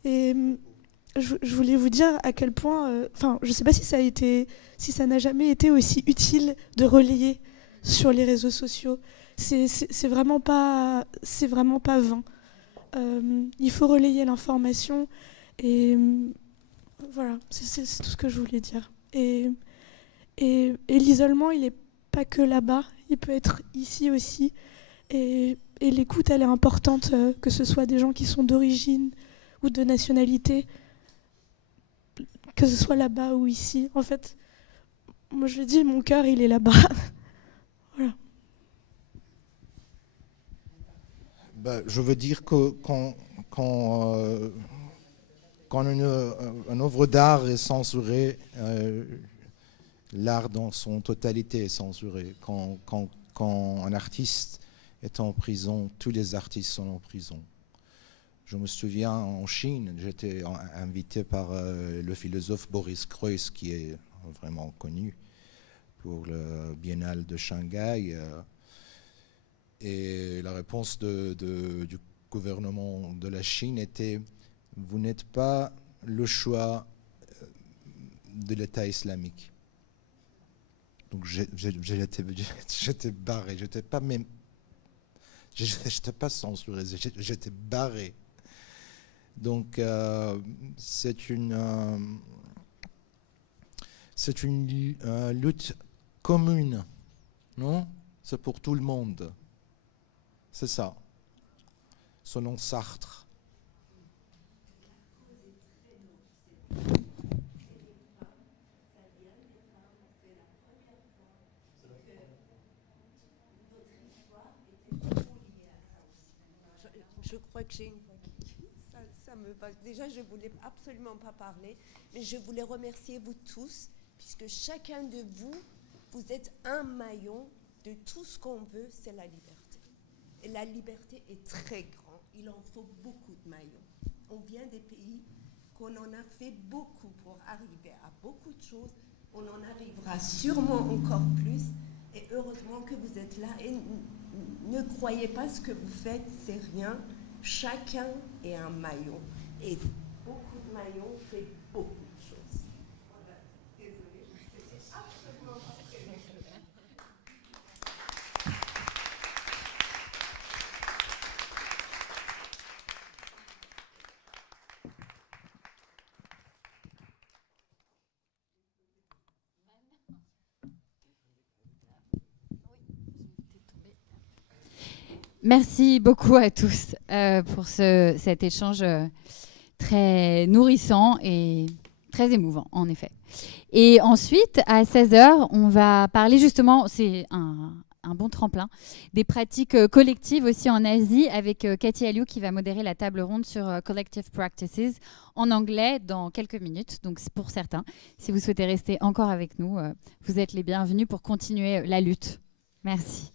je voulais vous dire à quel point, je ne sais pas si ça n'a jamais été aussi utile de relayer sur les réseaux sociaux. C'est vraiment pas vain. Il faut relayer l'information, et voilà, c'est tout ce que je voulais dire. Et l'isolement, il n'est pas que là-bas, il peut être ici aussi. Et l'écoute, elle est importante, que ce soit des gens qui sont d'origine ou de nationalité, que ce soit là-bas ou ici. En fait, moi je le dis, mon cœur il est là-bas. Voilà. Bah, je veux dire que quand une œuvre d'art est censurée, l'art dans son totalité est censuré. Quand un artiste est en prison, tous les artistes sont en prison. Je me souviens en Chine, j'étais invité par le philosophe Boris Kreuz, qui est vraiment connu pour le Biennale de Shanghai. Et la réponse du gouvernement de la Chine était: vous n'êtes pas le choix de l'État islamique. Donc j'étais barré, j'étais pas censuré, j'étais barré. Donc c'est une lutte commune, non? C'est pour tout le monde. C'est ça, selon Sartre. Je crois que j'ai une voix ça me va. Déjà, je ne voulais absolument pas parler, mais je voulais remercier vous tous, puisque chacun de vous, vous êtes un maillon de tout ce qu'on veut, c'est la liberté. Et la liberté est très grande. Il en faut beaucoup de maillons. On vient des pays qu'on en a fait beaucoup pour arriver à beaucoup de choses. On en arrivera sûrement encore plus. Et heureusement que vous êtes là. Et ne croyez pas ce que vous faites, c'est rien. Chacun est un maillon. Et beaucoup de maillons fait beaucoup de choses. Désolée, c'est absolument pas très bien. Merci beaucoup à tous pour cet échange très nourrissant et très émouvant, en effet. Et ensuite, à 16h, on va parler justement, c'est un bon tremplin, des pratiques collectives aussi en Asie, avec Cathy Aliou qui va modérer la table ronde sur Collective Practices en anglais dans quelques minutes. Donc pour certains, si vous souhaitez rester encore avec nous, vous êtes les bienvenus pour continuer la lutte. Merci.